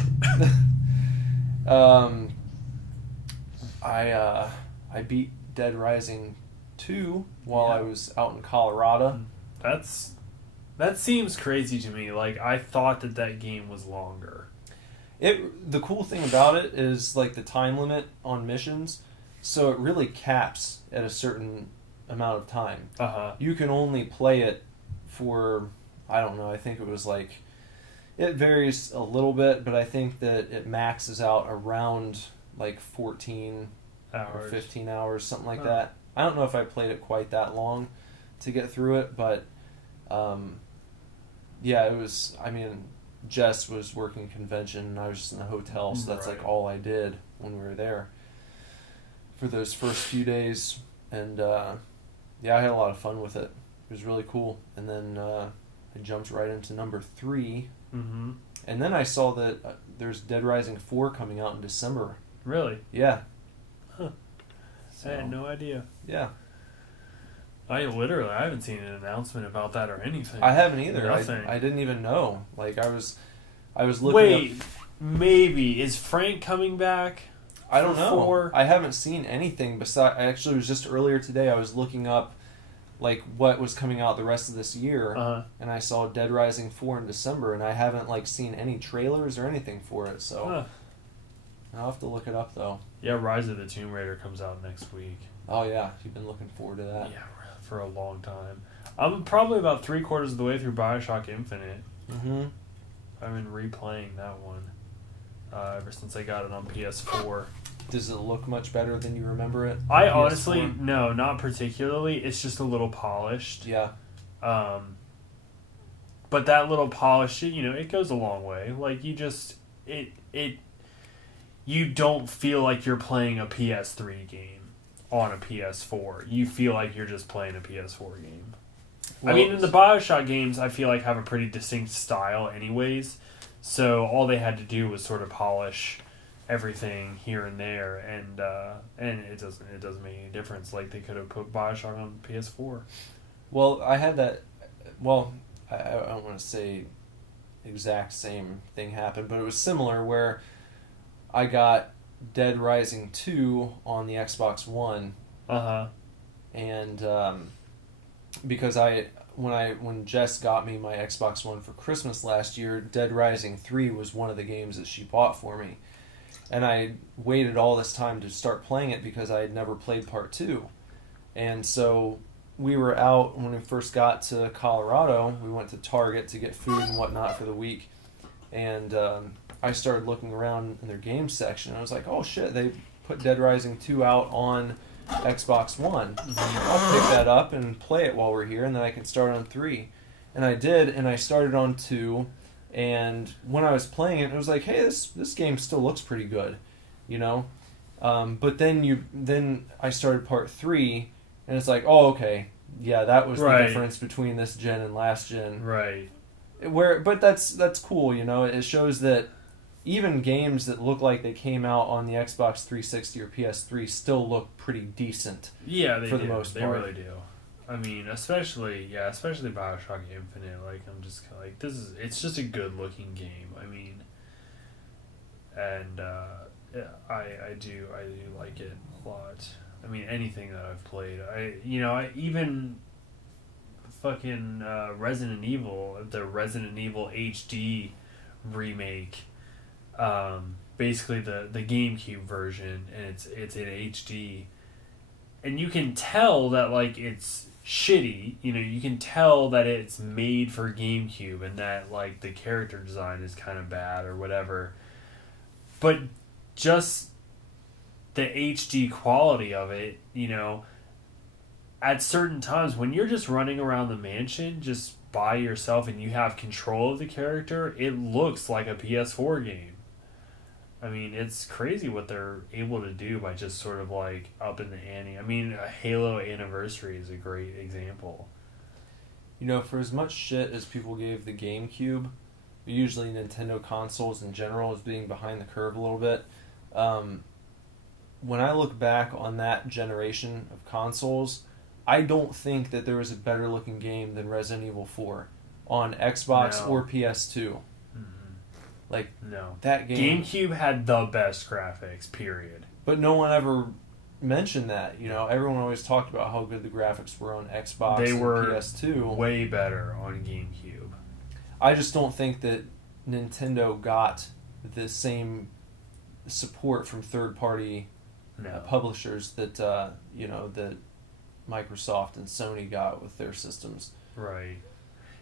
I beat Dead Rising 2 while I was out in Colorado. That seems crazy to me. Like, I thought that game was longer. The cool thing about it is like the time limit on missions. So it really caps at a certain amount of time. Uh-huh. You can only play it for, I don't know, I think it was like, it varies a little bit, but I think that it maxes out around like 14 or 15 hours, something like that. I don't know if I played it quite that long to get through it, but yeah, it was, I mean, Jess was working convention and I was just in the hotel, so that's like all I did when we were there for those first few days, and yeah, I had a lot of fun with it. It was really cool. And then I jumped right into number 3, mm-hmm. and then I saw that there's Dead Rising 4 coming out in December. Really? Yeah. Huh. So, I had no idea. Yeah. I haven't seen an announcement about that or anything. I haven't either. Nothing. I didn't even know. Like, I was looking Wait, maybe. Is Frank coming back? I don't know. 4? I haven't seen anything besides. Actually, it was just earlier today. I was looking up like what was coming out the rest of this year, and I saw Dead Rising 4 in December, and I haven't like seen any trailers or anything for it. So I'll have to look it up though. Yeah, Rise of the Tomb Raider comes out next week. Oh yeah, you've been looking forward to that. Yeah, for a long time. I'm probably about 3/4 of the way through BioShock Infinite. Mm-hmm. I've been replaying that one ever since I got it on PS4. Does it look much better than you remember it? I honestly, no, not particularly. It's just a little polished. Yeah. But that little polish, it goes a long way. Like, you don't feel like you're playing a PS3 game on a PS4. You feel like you're just playing a PS4 game. Well, I mean, in the BioShock games, I feel like have a pretty distinct style anyways. So all they had to do was sort of polish everything here and there, and it doesn't make any difference. Like, they could have put BioShock on PS4. Well, I had that. Well, I don't want to say exact same thing happened, but it was similar where I got Dead Rising 2 on the Xbox One. And because when Jess got me my Xbox One for Christmas last year, Dead Rising 3 was one of the games that she bought for me. And I waited all this time to start playing it because I had never played Part 2. And so we were out when we first got to Colorado. We went to Target to get food and whatnot for the week. And I started looking around in their games section. And I was like, oh shit, they put Dead Rising 2 out on Xbox One. I'll pick that up and play it while we're here, and then I can start on 3. And I did, and I started on 2. And when I was playing it, it was like, hey, this game still looks pretty good, But then I started Part 3, and it's like, oh, okay, yeah, that was the difference between this gen and last gen. Right. But that's cool, It shows that even games that look like they came out on the Xbox 360 or PS3 still look pretty decent. Yeah, they for do. the most they part. Really do. I mean, especially BioShock Infinite. Like, I'm just kind of like, it's just a good looking game. I mean, and I do like it a lot. I mean, anything that I've played, I even fucking Resident Evil, the Resident Evil HD remake, basically the GameCube version, and it's in HD, and you can tell that like it's shitty, you can tell that it's made for GameCube and that like the character design is kind of bad or whatever, but just the HD quality of it, at certain times when you're just running around the mansion just by yourself and you have control of the character, it looks like a PS4 game. I mean, it's crazy what they're able to do by just sort of like upping the ante. I mean, a Halo Anniversary is a great example. For as much shit as people gave the GameCube, usually Nintendo consoles in general as being behind the curve a little bit, when I look back on that generation of consoles, I don't think that there was a better looking game than Resident Evil 4 on Xbox or PS2. Like, no, that game... GameCube had the best graphics, period. But no one ever mentioned that, Everyone always talked about how good the graphics were on Xbox and PS2. Way better on GameCube. I just don't think that Nintendo got the same support from third-party publishers that, that Microsoft and Sony got with their systems. Right.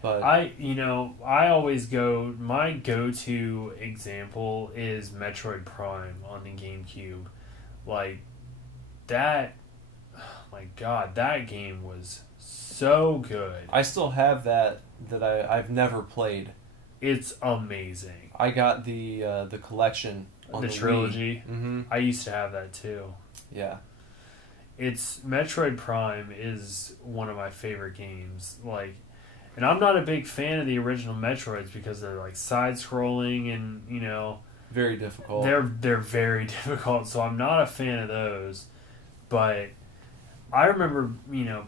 But I always my go-to example is Metroid Prime on the GameCube. Like, that, oh my God, that game was so good. I still have that I've never played. It's amazing. I got the collection on the trilogy. Mm-hmm. I used to have that too. Yeah. It's Metroid Prime is one of my favorite games. Like, and I'm not a big fan of the original Metroids because they're like side-scrolling and very difficult. They're very difficult, so I'm not a fan of those. But I remember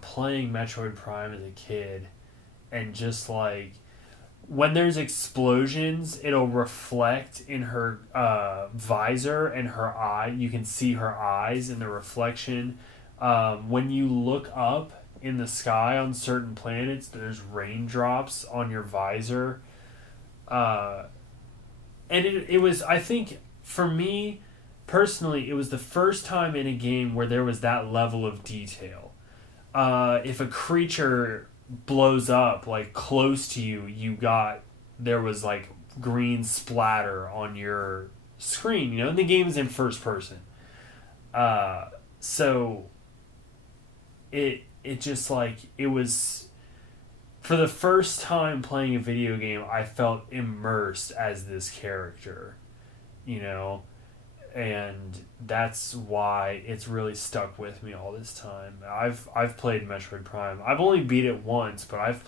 playing Metroid Prime as a kid, and just like when there's explosions, it'll reflect in her visor and her eye. You can see her eyes in the reflection. When you look up in the sky on certain planets, there's raindrops on your visor. And it was, I think, for me, personally, it was the first time in a game where there was that level of detail. If a creature blows up like close to you, there was like green splatter on your screen, you know, and the game is in first person. So it just like, it was, for the first time playing a video game, I felt immersed as this character, you know, and that's why it's really stuck with me all this time. I've played Metroid Prime. I've only beat it once, but I've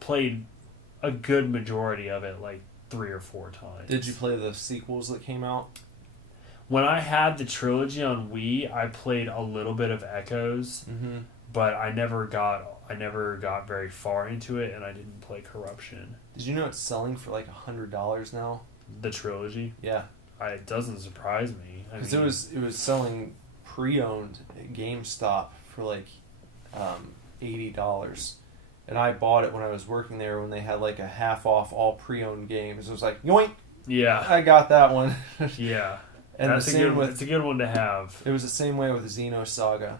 played a good majority of it, like 3 or 4 times. Did you play the sequels that came out? When I had the trilogy on Wii, I played a little bit of Echoes, but I never got very far into it, and I didn't play Corruption. Did you know it's selling for like $100 now? The trilogy? Yeah. It doesn't surprise me. Because it was selling pre-owned at GameStop for like $80, and I bought it when I was working there when they had like a half off all pre-owned games. It was like, yoink! Yeah, I got that one. Yeah, and that's the same it's a good one to have. It was the same way with Xenosaga,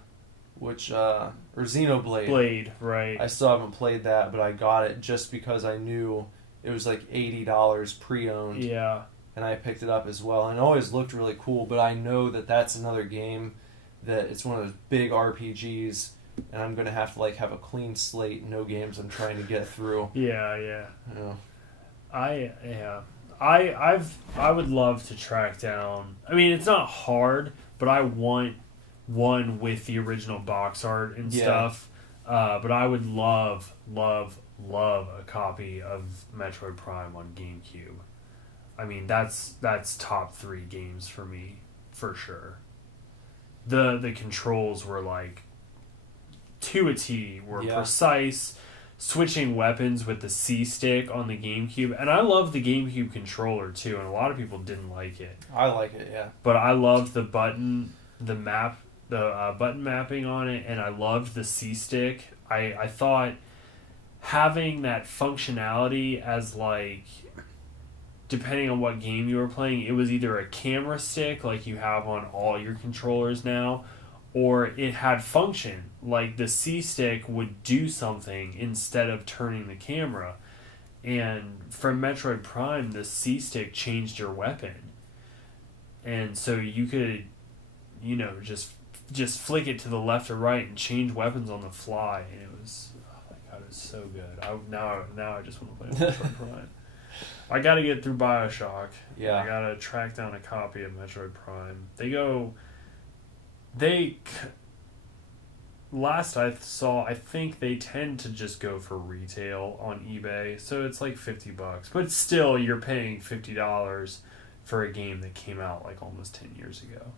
which or Xenoblade. Blade, right? I still haven't played that, but I got it just because I knew it was like $80 pre-owned. Yeah. And I picked it up as well. And it always looked really cool, but I know that that's another game that it's one of those big RPGs, and I'm going to have to like have a clean slate, no games I'm trying to get through. Yeah. You know. I would love to track down. I mean, it's not hard, but I want one with the original box art and stuff. But I would love a copy of Metroid Prime on GameCube. I mean, that's top 3 games for me, for sure. The controls were like to a T, were precise. Switching weapons with the C stick on the GameCube, and I love the GameCube controller too, and a lot of people didn't like it. I like it, yeah. But I loved the button mapping on it, and I loved the C stick. I thought having that functionality as like, depending on what game you were playing, it was either a camera stick like you have on all your controllers now, or it had function, like the C stick would do something instead of turning the camera. And for Metroid Prime, the C stick changed your weapon, and so you could, you know, just flick it to the left or right and change weapons on the fly, and it was, oh my god, it was so good. Now I just want to play Metroid Prime. I gotta get through BioShock. Yeah. I gotta track down a copy of Metroid Prime. Last I saw, I think they tend to just go for retail on eBay, so it's like $50. But still, you're paying $50 for a game that came out like almost 10 years ago.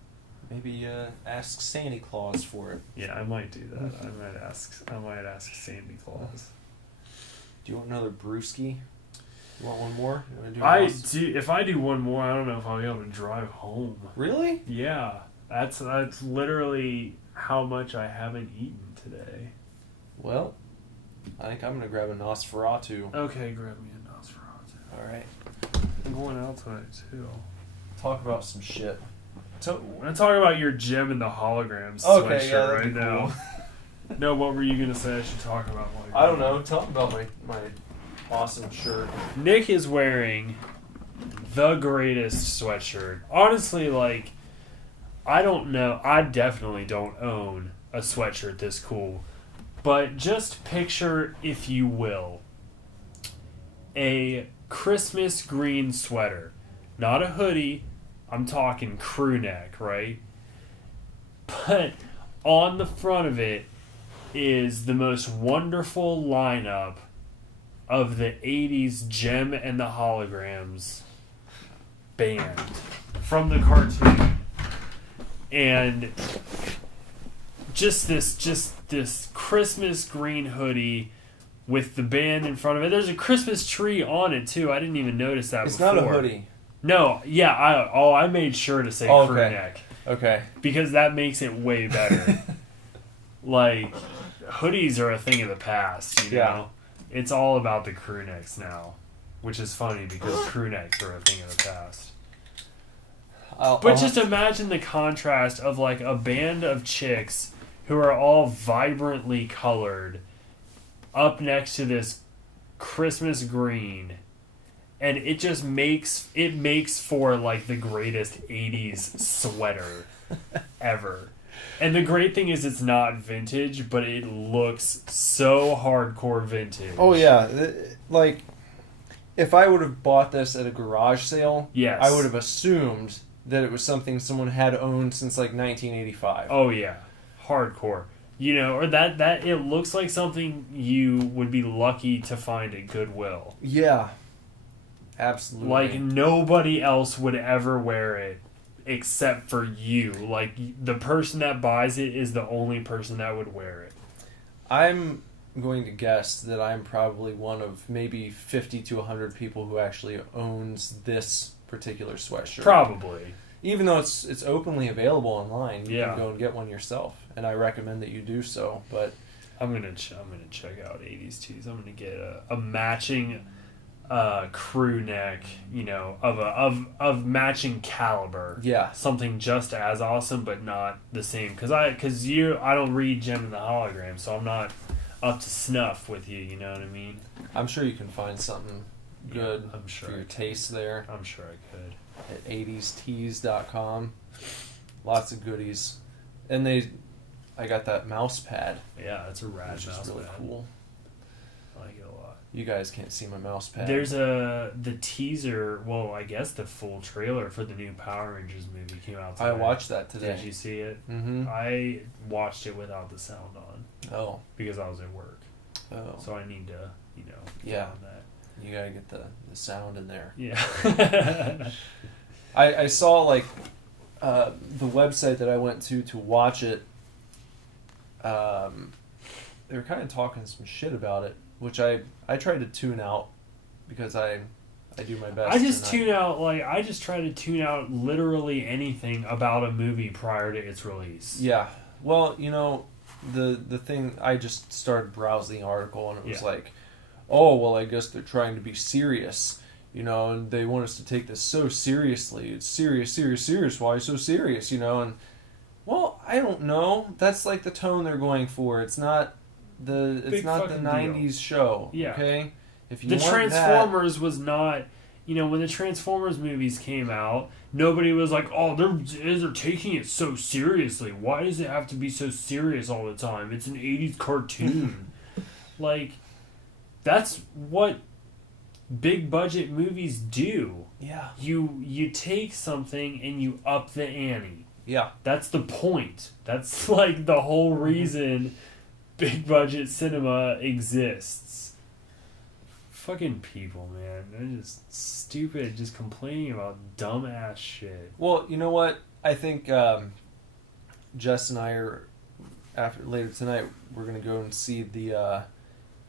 Maybe ask Santa Claus for it. Yeah, I might do that. I might ask Santa Claus. Do you want another brewski? You want one more? You want to do I do. If I do one more, I don't know if I'll be able to drive home. Really? Yeah, that's literally how much I haven't eaten today. Well, I think I'm gonna grab a Nosferatu. Okay, grab me a Nosferatu. All right. I'm going out tonight too. Talk about some shit. So, I'm talking about your Gem and the Holograms Okay, sweatshirt yeah, that'd right be now. cool. No, what were you gonna say I should talk about? I don't know. Tell me about my awesome shirt. Nick is wearing the greatest sweatshirt. Honestly, like, I don't know. I definitely don't own a sweatshirt this cool. But just picture, if you will, a Christmas green sweater. Not a hoodie. I'm talking crew neck, right? But on the front of it is the most wonderful lineup of the 80s Gem and the Holograms band from the cartoon. And just this Christmas green hoodie with the band in front of it. There's a Christmas tree on it too. I didn't even notice that It's before. not a hoodie. No, yeah, I made sure to say crew neck. Okay. Because that makes it way better. Like, hoodies are a thing of the past, you know? It's all about the crew necks now. Which is funny because crew necks are a thing of the past. But just imagine the contrast of like a band of chicks who are all vibrantly colored up next to this Christmas green, and it just makes for like the greatest 80s sweater ever. And the great thing is it's not vintage, but it looks so hardcore vintage. Oh yeah, like if I would have bought this at a garage sale, yes, I would have assumed that it was something someone had owned since like 1985. Oh yeah, hardcore. You know, or that it looks like something you would be lucky to find at Goodwill. Yeah, absolutely. Like nobody else would ever wear it except for you. Like the person that buys it is the only person that would wear it. I'm going to guess that I'm probably one of maybe 50 to 100 people who actually owns this particular sweatshirt. Probably. Even though it's openly available online, you Yeah. can go and get one yourself, and I recommend that you do so. But I'm gonna check out 80s tees. I'm gonna get a matching crew neck, you know, of matching caliber. yeah, Something just as awesome, but not the same. Because I don't read Gem and the Hologram, so I'm not up to snuff with you. You know what I mean? I'm sure you can find something good Yeah, I'm sure for your I could. taste there I'm sure I could. at 80stees.com. Lots of goodies, and I got that mouse pad, Yeah, that's a rad which mouse is really pad. cool. I like it a lot. You guys can't see my mouse pad. There's the teaser. Well, I guess the full trailer for the new Power Rangers movie came out today. I watched that today. Did you see it? Mm-hmm. I watched it without the sound on Oh. because I was at work. Oh. So I need to, you know, get Yeah. on that. You gotta get the sound in there. Yeah. I saw like the website that I went to watch it. They were kind of talking some shit about it, which I tried to tune out because I do my best. I just try to tune out literally anything about a movie prior to its release. Yeah. Well, you know, the thing, I just started browsing the article and it was Yeah. like, oh, well, I guess they're trying to be serious, you know, and they want us to take this so seriously. It's serious, serious, serious. Why so serious, you know? And, well, I don't know. That's like the tone they're going for. It's not the Big 90s show, Yeah. okay? If you The want Transformers was not, you know, when the Transformers movies came out, nobody was like, oh, they're taking it so seriously. Why does it have to be so serious all the time? It's an 80s cartoon. Like, that's what big budget movies do. Yeah. You take something and you up the ante. Yeah. That's the point. That's like the whole reason big budget cinema exists. Fucking people, man. They're just stupid, just complaining about dumbass shit. Well, you know what? I think Jess and I are, later tonight, we're going to go and see the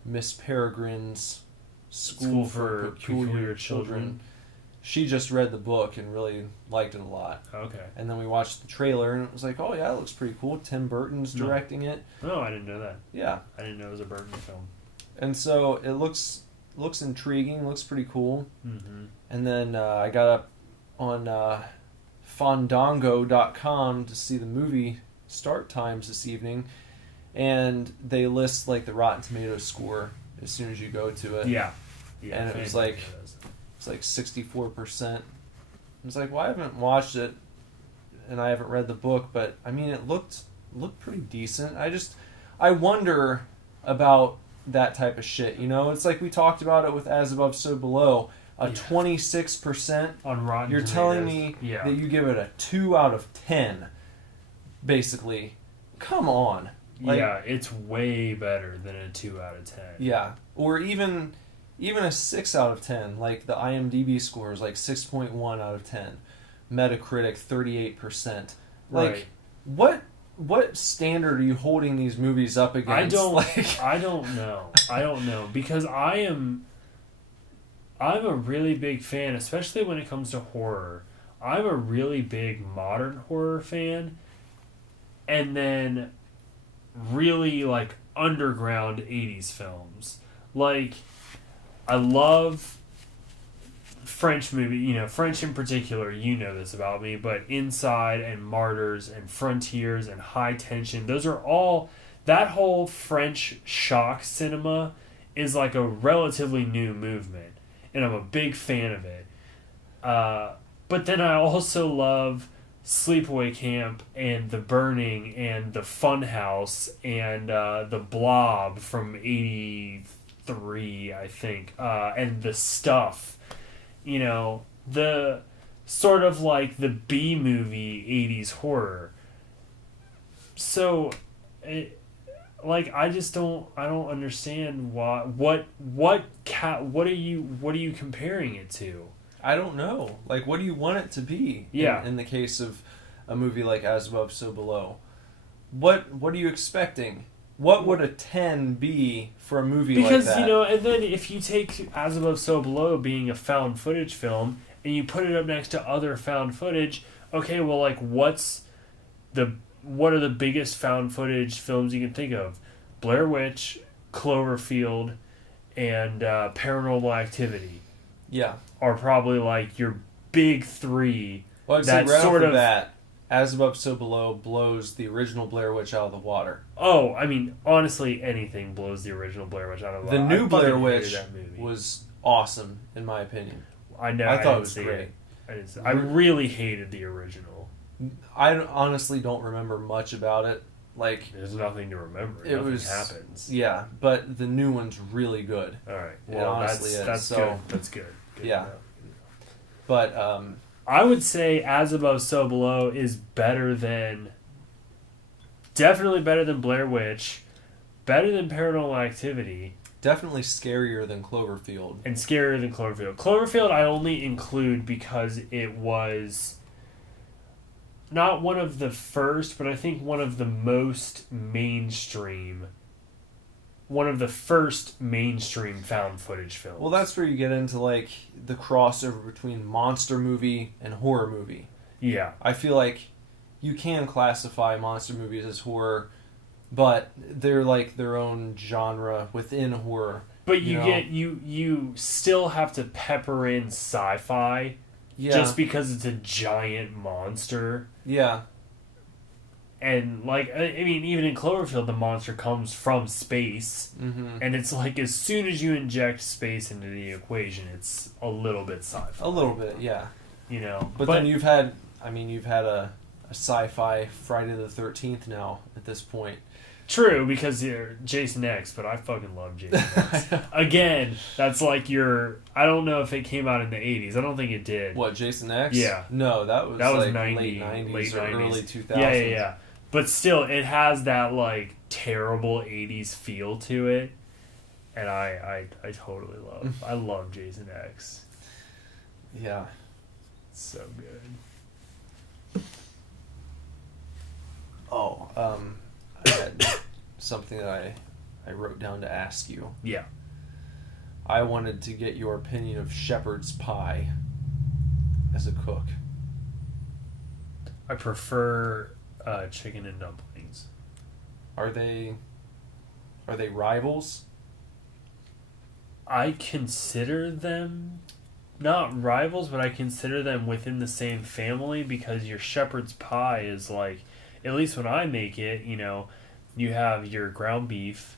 Miss Peregrine's School for Peculiar Children. She just read the book and really liked it a lot. Okay. And then we watched the trailer and it was like, oh yeah, it looks pretty cool. Tim Burton's directing it. Oh, I didn't know that. Yeah. I didn't know it was a Burton film. And so it looks intriguing, looks pretty cool. Mm-hmm. And then I got up on Fandango.com to see the movie start times this evening, and they list like the Rotten Tomatoes score as soon as you go to it. Yeah. And it was like 64%. It's like, well, I haven't watched it, and I haven't read the book, but I mean, it looked pretty decent. I wonder about that type of shit. You know, it's like we talked about it with As Above, So Below. 26% on Rotten You're Tomatoes. telling me Yeah. that you give it a 2 out of 10, basically. Come on. Like, yeah, it's way better than a 2 out of 10. Yeah, or even a 6 out of 10. Like the IMDb score is like 6.1 out of 10. Metacritic 38%. Like, Right. what standard are you holding these movies up against? I don't know because I'm a really big fan, especially when it comes to horror. I'm a really big modern horror fan, and then really like underground 80s films. Like, I love French French in particular, you know this about me, but Inside and Martyrs and Frontiers and High Tension, those are all, that whole French shock cinema is like a relatively new movement, and I'm a big fan of it. But then I also love Sleepaway Camp and The Burning and The Funhouse and The Blob from 83, I think, and The Stuff. You know, the sort of like the B-movie 80s horror. So, I don't understand why. What are you comparing it to? I don't know. Like, what do you want it to be? Yeah. In the case of a movie like As Above, So Below, what are you expecting? What would a 10 be for a movie like that? Because, and then if you take As Above, So Below being a found footage film and you put it up next to other found footage, okay, well, like, what are the biggest found footage films you can think of? Blair Witch, Cloverfield, and Paranormal Activity. Yeah. Are probably like your big three. Well, I'd say right off the bat, As Above, So Below blows the original Blair Witch out of the water. Oh, I mean, honestly, anything blows the original Blair Witch out of the water. The new Blair Witch was awesome, in my opinion. I know. I thought it was great. I really hated the original. I honestly don't remember much about it. Like, there's nothing to remember. Nothing happens. Yeah, but the new one's really good. All right. Well, honestly, that's good. That's good. Yeah. But I would say As Above, So Below is definitely better than Blair Witch, better than Paranormal Activity. Definitely scarier than Cloverfield. And scarier than Cloverfield. Cloverfield I only include because it was not one of the first, but I think one of the most mainstream. One of the first mainstream found footage films. Well, that's where you get into, like, the crossover between monster movie and horror movie. Yeah. I feel like you can classify monster movies as horror, but they're like their own genre within horror. But you still have to pepper in sci-fi just because it's a giant monster. Yeah. And, like, I mean, even in Cloverfield, the monster comes from space. Mm-hmm. And it's like, as soon as you inject space into the equation, it's a little bit sci-fi. A little bit, yeah. But then you've had a sci-fi Friday the 13th now, at this point. True, because you're Jason X, but I fucking love Jason X. Again, that's like I don't know if it came out in the 80s. I don't think it did. What, Jason X? Yeah. No, that was like late 90s late or 90s. early 2000s. Yeah. But still, it has that, like, terrible 80s feel to it. And I totally I love Jason X. Yeah. It's so good. Oh, I had something that I wrote down to ask you. Yeah. I wanted to get your opinion of shepherd's pie as a cook. I prefer chicken and dumplings. Are they rivals? I consider them not rivals, but I consider them within the same family because your shepherd's pie is like, at least when I make it, you have your ground beef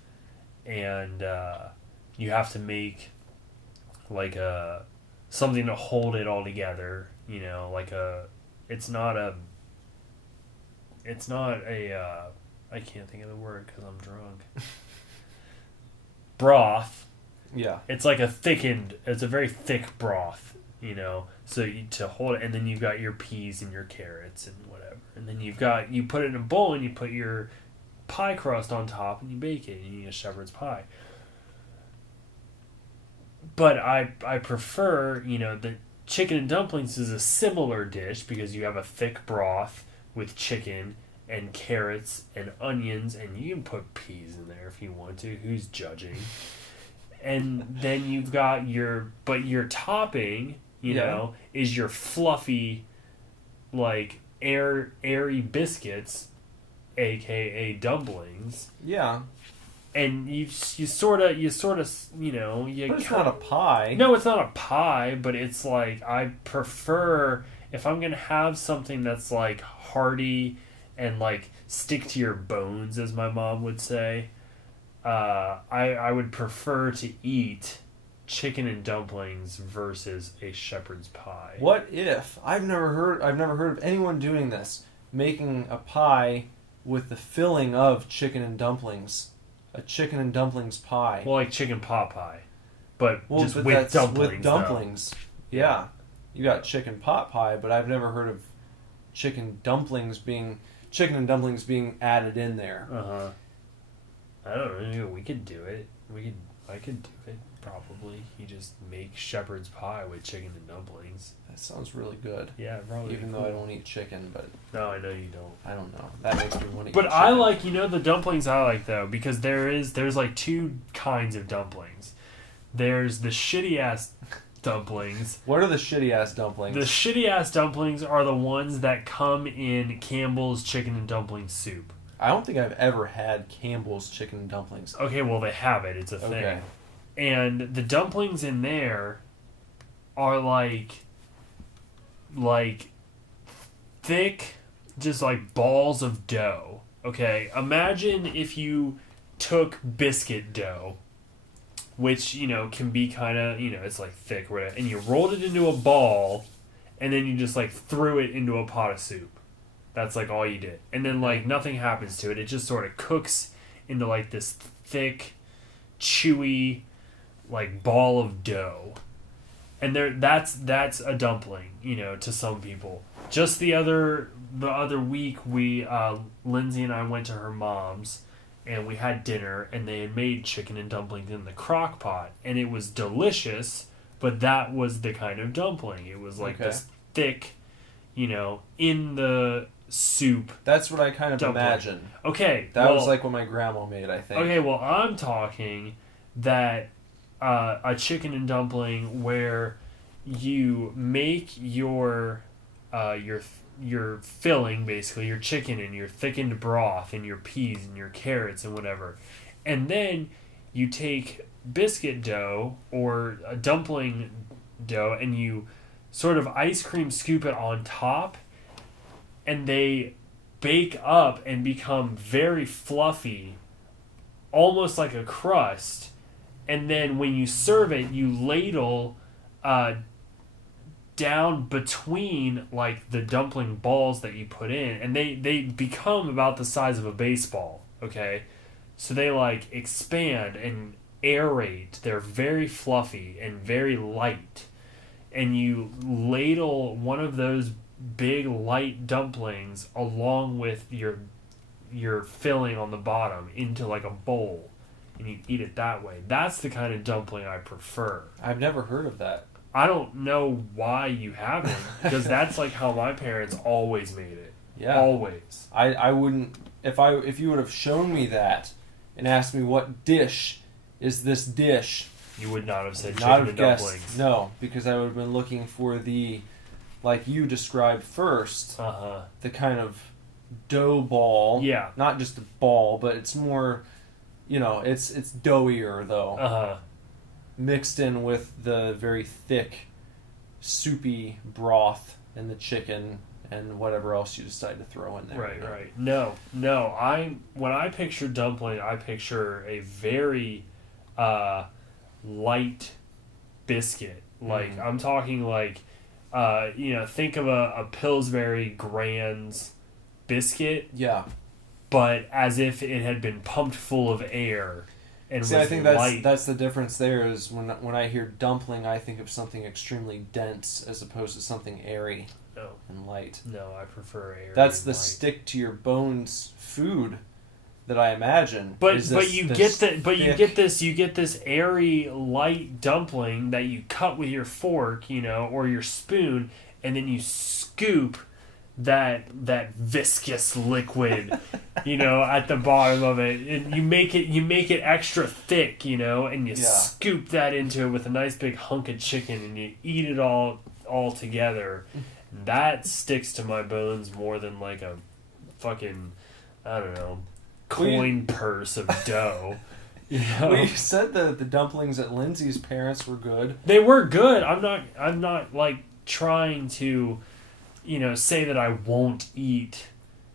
and you have to make like something to hold it all together, it's not a I can't think of the word because I'm drunk. Broth. Yeah. It's like it's a very thick broth, so to hold it, and then you've got your peas and your carrots and whatever. And then you put it in a bowl and you put your pie crust on top and you bake it and you eat a shepherd's pie. But I prefer, the chicken and dumplings is a similar dish because you have a thick broth with chicken and carrots and onions, and you can put peas in there if you want to. Who's judging? And then you've got your topping, you know, is your fluffy, like airy biscuits, aka dumplings. Yeah. And you sort of you know, But it's not a pie. No, it's not a pie, but it's like I prefer if I'm gonna have something that's like hearty and like stick to your bones, as my mom would say. I would prefer to eat chicken and dumplings versus a shepherd's pie. What if I've never heard of anyone doing this, making a pie with the filling of chicken and dumplings, a chicken and dumplings pie. Well, like chicken pot pie, but just but with that's dumplings. With dumplings, yeah. You got chicken pot pie, but I've never heard of chicken and dumplings being added in there. I don't know. We could do it. I could do it. Probably. You just make shepherd's pie with chicken and dumplings. That sounds really good. Yeah, probably. Even though I don't eat chicken, but no, I know you don't. I don't know. That makes me want to eat But chicken. I like, the dumplings I like though, because there's like two kinds of dumplings. There's the shitty ass dumplings. What are the shitty ass dumplings? The shitty ass dumplings are the ones that come in Campbell's chicken and dumpling soup. I don't think I've ever had Campbell's chicken and dumplings. Okay, well they have it. It's a thing. Okay. And the dumplings in there are like thick, just like balls of dough. Okay, imagine if you took biscuit dough, which, can be kind of, it's like thick, right? And you rolled it into a ball, and then you just like threw it into a pot of soup. That's like all you did. And then like nothing happens to it. It just sort of cooks into like this thick, chewy, like ball of dough. And that's a dumpling, to some people. Just the other week, we Lindsay and I went to her mom's, and we had dinner, and they had made chicken and dumplings in the crock pot, and it was delicious. But that was the kind of dumpling. It was like this thick, in the soup. That's what I kind of dumpling. imagine. Okay, that was like what my grandma made, I think. Okay, well, I'm talking that a chicken and dumpling where you make your filling, basically your chicken and your thickened broth and your peas and your carrots and whatever, and then you take biscuit dough or a dumpling dough and you sort of ice cream scoop it on top, and they bake up and become very fluffy, almost like a crust. And then when you serve it, you ladle down between like the dumpling balls that you put in, and they become about the size of a baseball. Okay, so they like expand and aerate. They're very fluffy and very light, and you ladle one of those big light dumplings along with your filling on the bottom into like a bowl, and you eat it that way. That's the kind of dumpling I prefer. I've never heard of that. I don't know why you haven't, because that's like how my parents always made it. Yeah. Always. I wouldn't, if you would have shown me that and asked me what dish is this dish, You would not have said not chicken have and guessed. dumplings. No, because I would have been looking for the, like you described first, the kind of dough ball. Yeah. Not just a ball, but it's more, it's doughier though. Mixed in with the very thick, soupy broth and the chicken and whatever else you decide to throw in there. Right. No. When I picture dumpling, I picture a very light biscuit. Like I'm talking like, think of a Pillsbury Grand's biscuit. Yeah. But as if it had been pumped full of air. And See, was I think light. that's the difference there is when I hear dumpling, I think of something extremely dense as opposed to something airy and light. No, I prefer airy. That's the and light. stick to your bones food that I imagine. But you get this airy light dumpling that you cut with your fork, or your spoon, and then you scoop that viscous liquid, at the bottom of it, and you make it extra thick, and you scoop that into it with a nice big hunk of chicken, and you eat it all together. That sticks to my bones more than like a fucking, I don't know, coin purse of dough. Well, you said that the dumplings at Lindsay's parents were good. They were good. I'm not like trying to, say that I won't eat.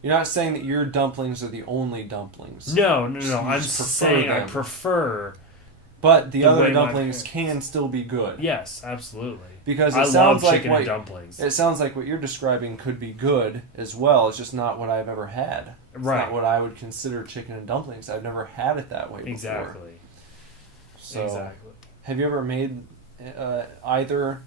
You're not saying that your dumplings are the only dumplings. No. I'm saying I prefer. But the other dumplings can still be good. Yes, absolutely. Because I love chicken and dumplings. It sounds like what you're describing could be good as well. It's just not what I've ever had. It's not what I would consider chicken and dumplings. I've never had it that way before. Exactly. So, have you ever made either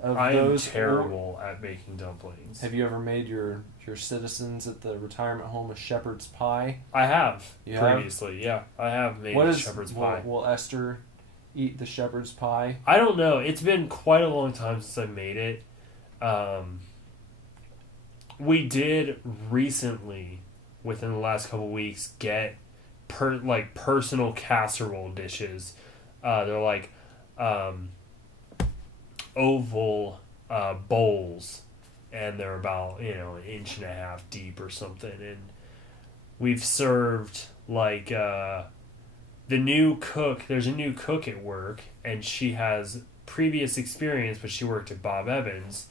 of those? I am terrible at making dumplings. Have you ever made your citizens at the retirement home a shepherd's pie? I have. You previously. Yeah, I have made shepherd's pie. Will Esther eat the shepherd's pie? I don't know. It's been quite a long time since I made it. We did recently, within the last couple weeks, get personal casserole dishes. They're like oval bowls, and they're about an inch and a half deep or something. And we've served like the new cook. There's a new cook at work, and she has previous experience, but she worked at Bob Evans.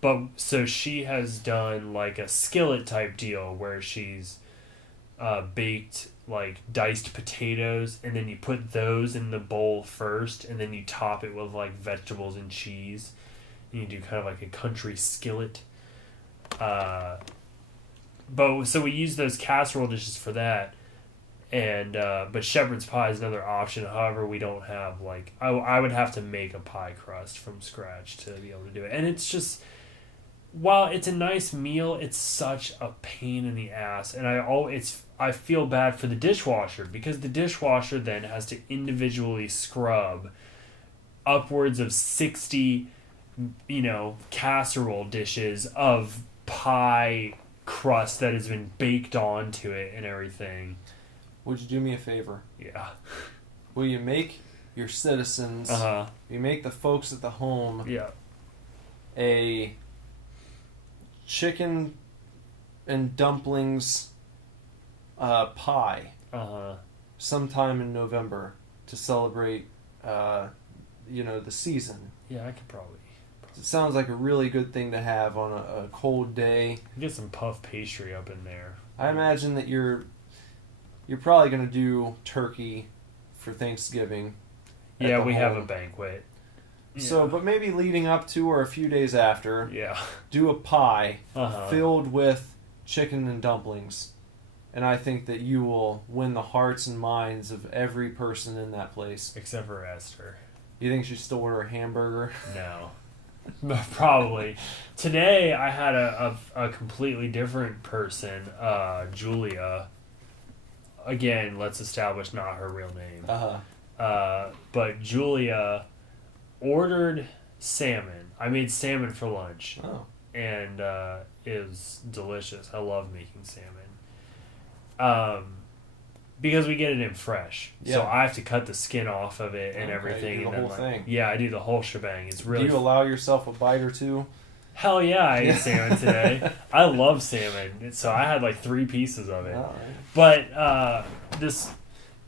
But so she has done like a skillet type deal where she's baked like diced potatoes, and then you put those in the bowl first, and then you top it with like vegetables and cheese, and you do kind of like a country skillet. But so we use those casserole dishes for that, and but shepherd's pie is another option. However, we don't have like I would have to make a pie crust from scratch to be able to do it, and it's just, while it's a nice meal, it's such a pain in the ass, and I feel bad for the dishwasher, because the dishwasher then has to individually scrub upwards of 60, casserole dishes of pie crust that has been baked onto it and everything. Would you do me a favor? Yeah. Will you make your citizens, you make the folks at the home, a chicken and dumplings pie sometime in November to celebrate the season? Yeah, I could probably. It sounds like a really good thing to have on a cold day. Get some puff pastry up in there. I imagine that you're probably going to do turkey for Thanksgiving. Yeah, we have a banquet. So, but maybe leading up to or a few days after, do a pie filled with chicken and dumplings. And I think that you will win the hearts and minds of every person in that place. Except for Esther. You think she still order a hamburger? No. Probably. Today I had a completely different person, Julia. Again, let's establish not her real name. But Julia ordered salmon. I made salmon for lunch. Oh. And it was delicious. I love making salmon. Because we get it in fresh. So I have to cut the skin off of it and everything. You do the whole thing. Yeah, I do the whole shebang. It's really. Do you allow yourself a bite or two? Hell yeah, I ate salmon today. I love salmon. So I had like 3 pieces of it. All right. But this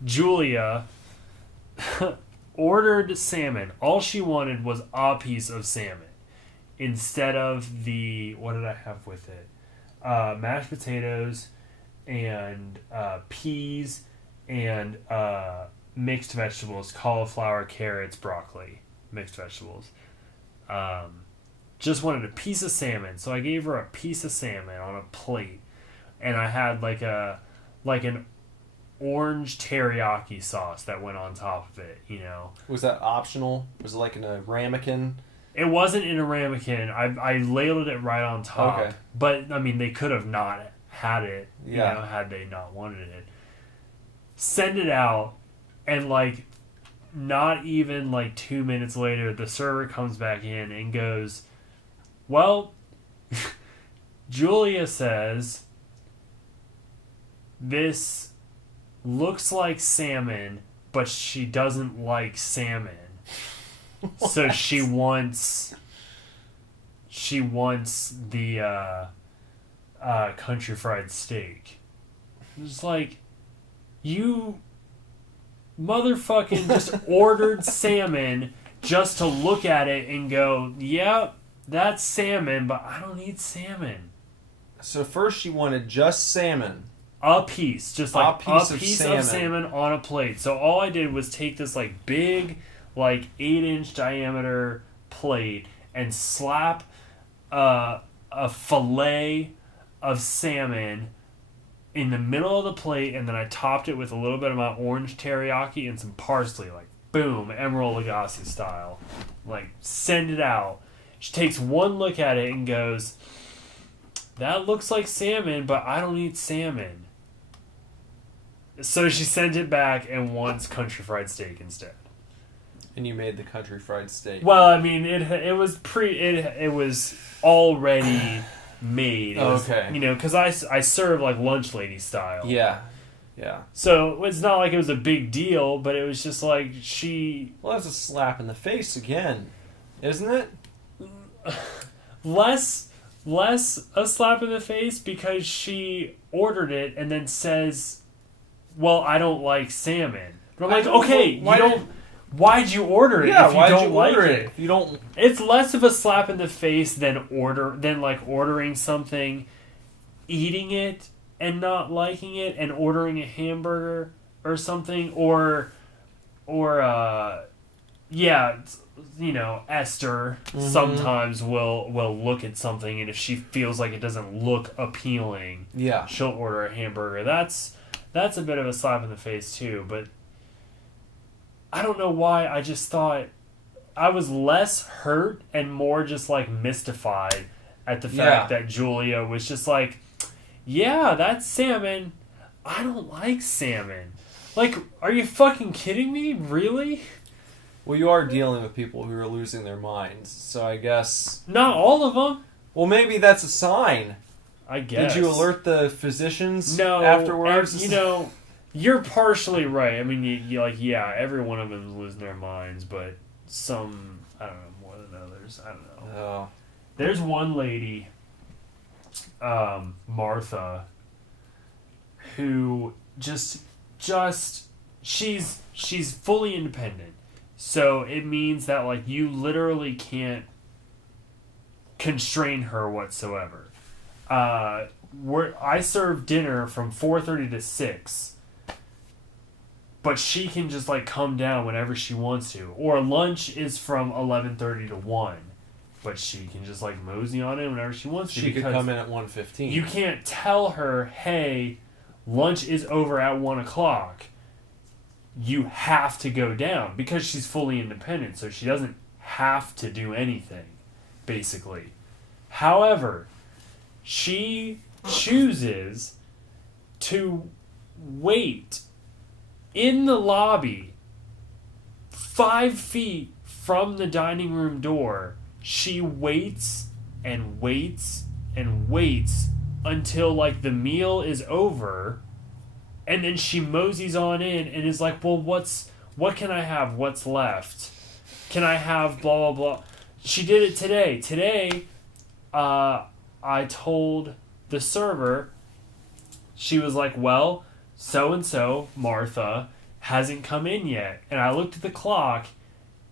Julia ordered salmon. All she wanted was a piece of salmon instead of the, what did I have with it? Mashed potatoes and peas and mixed vegetables, cauliflower, carrots, broccoli, mixed vegetables. Just wanted a piece of salmon, so I gave her a piece of salmon on a plate, and I had like an orange teriyaki sauce that went on top of it. Was that optional? Was it like in a ramekin? It wasn't in a ramekin. I ladled it right on top. Okay. But I mean, they could have not had it. Had they not wanted it. Send it out, and like, not even like 2 minutes later, the server comes back in and goes, "Well, Julia says, this looks like salmon, but she doesn't like salmon. So she wants the country fried steak. It's like, you motherfucking just ordered salmon just to look at it and go, yep, that's salmon, but I don't eat salmon. So first she wanted just salmon. A piece. Just like a piece of of salmon on a plate. So all I did was take this like big, like 8-inch diameter plate and slap a fillet of salmon in the middle of the plate, and then I topped it with a little bit of my orange teriyaki and some parsley, like boom, Emerald Lagasse style. Like, send it out. She takes one look at it and goes, that looks like salmon, but I don't eat salmon. So she sent it back and wants country fried steak instead. And you made the country fried steak. Well, I mean, it was already made. It was, okay. You know, because I serve like lunch lady style. Yeah. So it's not like it was a big deal, but it was just like she... Well, that's a slap in the face again, isn't it? Less a slap in the face because she ordered it and then says, well, I don't like salmon. But I'm like, okay, why'd you order it if you don't like it? If you don't... It's less of a slap in the face than ordering something, eating it and not liking it, and ordering a hamburger or something, or you know, Esther sometimes will look at something, and if she feels like it doesn't look appealing, she'll order a hamburger. That's a bit of a slap in the face too, but I don't know why. I just thought I was less hurt and more just like mystified at the fact that Julia was just like, yeah, that's salmon. I don't like salmon. Like, are you fucking kidding me? Really? Well, you are dealing with people who are losing their minds, so I guess... Not all of them. Well, maybe that's a sign. I guess. Did you alert the physicians afterwards? afterwards? You know, you're partially right. I mean, you like, yeah, every one of them is losing their minds, but some, I don't know, more than others. I don't know. Oh. There's one lady, Martha, who just she's fully independent. So it means that like you literally can't constrain her whatsoever. I serve dinner from 4:30 to 6, but she can just like come down whenever she wants to. Or lunch is from 11:30 to 1, but she can just like mosey on in whenever she wants to. She could come in at 1:15. You can't tell her, hey, lunch is over at 1 o'clock. You have to go down, because she's fully independent, so she doesn't have to do anything, basically. However, she chooses to wait in the lobby 5 feet from the dining room door. She waits and waits and waits until like the meal is over, and then she moseys on in and is like, well, what can I have? What's left? Can I have blah, blah, blah? She did it today. Today, I told the server, she was like, well, so-and-so, Martha, hasn't come in yet. And I looked at the clock,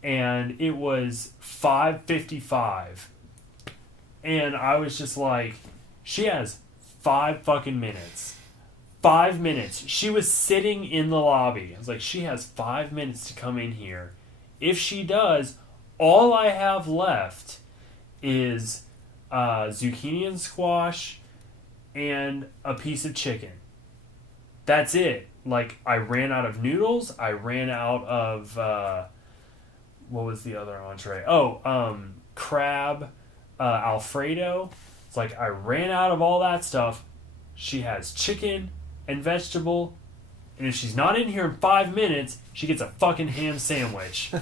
and it was 5:55. And I was just like, she has 5 fucking minutes. 5 minutes. She was sitting in the lobby. I was like, she has 5 minutes to come in here. If she does, all I have left is zucchini and squash and a piece of chicken. That's it. Like, I ran out of noodles. I ran out of what was the other entree? Crab Alfredo. It's like, I ran out of all that stuff. She has chicken and vegetable, and if she's not in here in 5 minutes, she gets a fucking ham sandwich.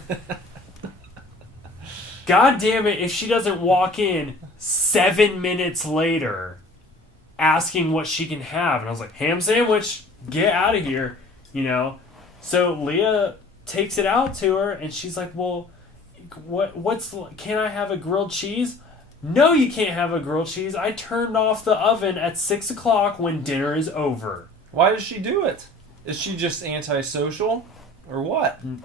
God damn it, if she doesn't walk in 7 minutes later, asking what she can have. And I was like, ham sandwich, get out of here, So Leah takes it out to her, and she's like, well, can I have a grilled cheese? No, you can't have a grilled cheese. I turned off the oven at 6 o'clock when dinner is over. Why does she do it? Is she just antisocial? Or what? And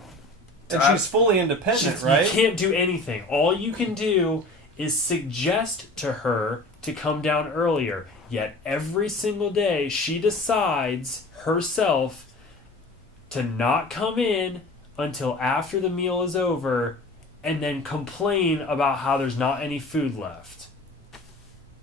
she's fully independent, right? You can't do anything. All you can do is suggest to her to come down earlier. Yet every single day she decides herself to not come in until after the meal is over and then complain about how there's not any food left.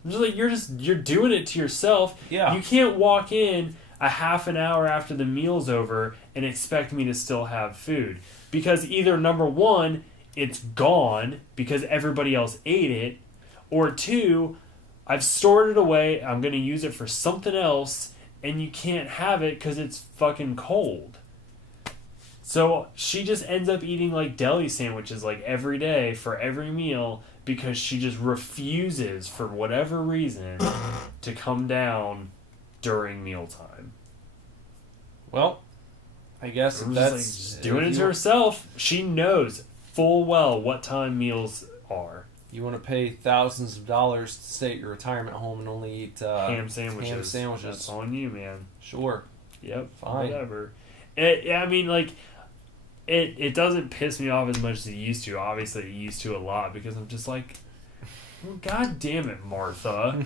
I'm just like, you're doing it to yourself. Yeah. You can't walk in a half an hour after the meal's over and expect me to still have food. Because either, number one, it's gone because everybody else ate it, or two, I've stored it away, I'm going to use it for something else, and you can't have it because it's fucking cold. So she just ends up eating like deli sandwiches like every day for every meal because she just refuses, for whatever reason, to come down during mealtime. Well, I guess I'm that's just doing it to herself. She knows full well what time meals are. You want to pay thousands of dollars to stay at your retirement home and only eat ham sandwiches. Ham sandwiches. That's on you, man. Sure. Yep. Fine. Whatever. It doesn't piss me off as much as it used to. Obviously, it used to a lot because I'm just like, God damn it, Martha.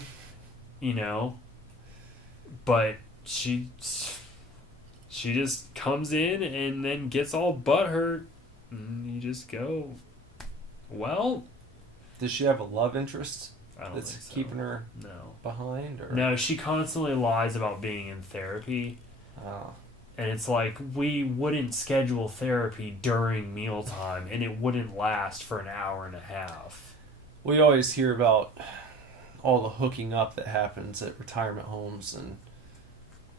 But she just comes in and then gets all butthurt, and you just go, well. Does she have a love interest I don't that's think so. keeping her No. behind? Or? No, she constantly lies about being in therapy. Oh. And it's like, we wouldn't schedule therapy during mealtime, and it wouldn't last for an hour and a half. We always hear about all the hooking up that happens at retirement homes, and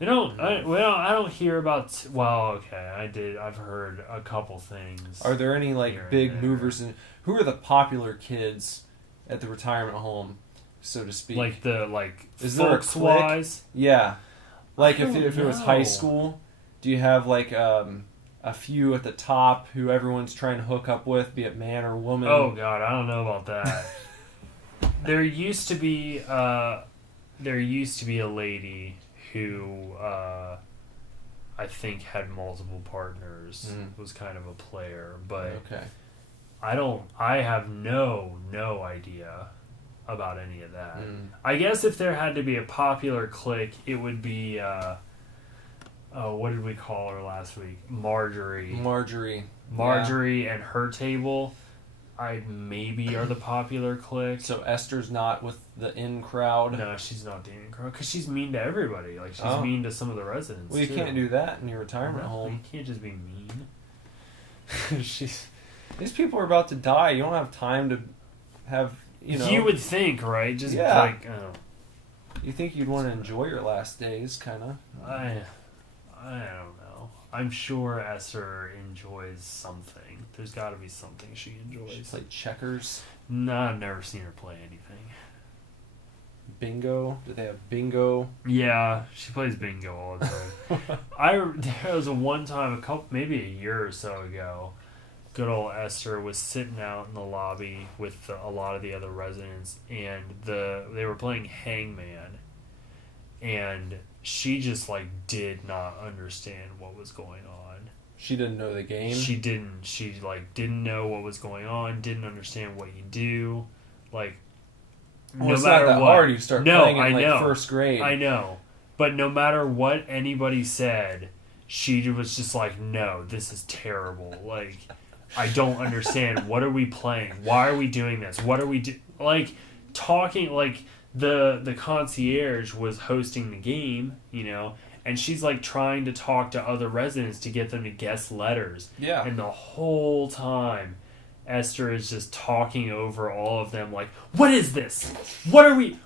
I don't hear about. Well, okay, I've heard a couple things. are there any here like and big there. movers? Who are the popular kids at the retirement home, so to speak? Like Is there a folks clique? wise? Yeah, like I if don't it was high know. school, do you have like a few at the top who everyone's trying to hook up with, be it man or woman? Oh God, I don't know about that. There used to be a lady who I think had multiple partners. Was kind of a player, but Okay. I have no idea about any of that. I guess if there had to be a popular clique, it would be what did we call her last week? Marjorie and her table. Maybe are the popular clique. So Esther's not with the in crowd? No, she's not the in crowd because she's mean to everybody. Like she's mean to some of the residents. Well, you too. can't do that in your retirement You home. can't just be mean. These people are about to die. You don't have time to have, You would think, right? Just Yeah. like, You think you'd want to enjoy your last days, kind of. I don't know. I'm sure Esther enjoys something. There's got to be something she enjoys. She played checkers. No, I've never seen her play anything. Bingo. Do they have bingo? Yeah, she plays bingo all the time. There was one time, maybe a year or so ago, good old Esther was sitting out in the lobby with a lot of the other residents, and they were playing Hangman, and she just did not understand what was going on. She didn't know the game? She didn't. She didn't know what was going on, didn't understand what you do. No it's matter not that what. hard. You start playing in first grade. I know. But no matter what anybody said, she was just no, this is terrible. I don't understand. What are we playing? Why are we doing this? What are we talking the concierge was hosting the game, and she's trying to talk to other residents to get them to guess letters. Yeah. And the whole time Esther is just talking over all of them what is this? What are we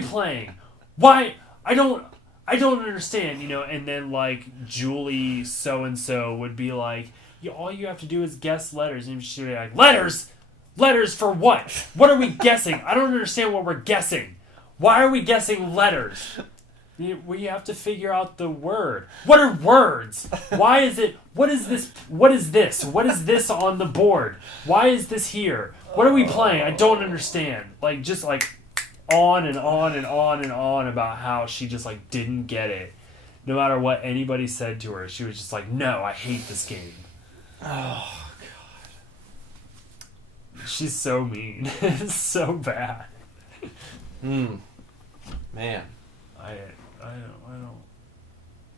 playing? Why? I don't understand, and then Julie so and so would be all you have to do is guess letters, and she'd be letters for what? What are we guessing? I don't understand what we're guessing. Why are we guessing letters? We have to figure out the word. What are words? Why is it? What is this? What is this? What is this on the board? Why is this here? What are we playing? I don't understand. Like, just like on and on and on and on about how she just like didn't get it. No matter what anybody said to her, she was just like, no, I hate this game. Oh, God. She's so mean. It's so bad. Man. I don't.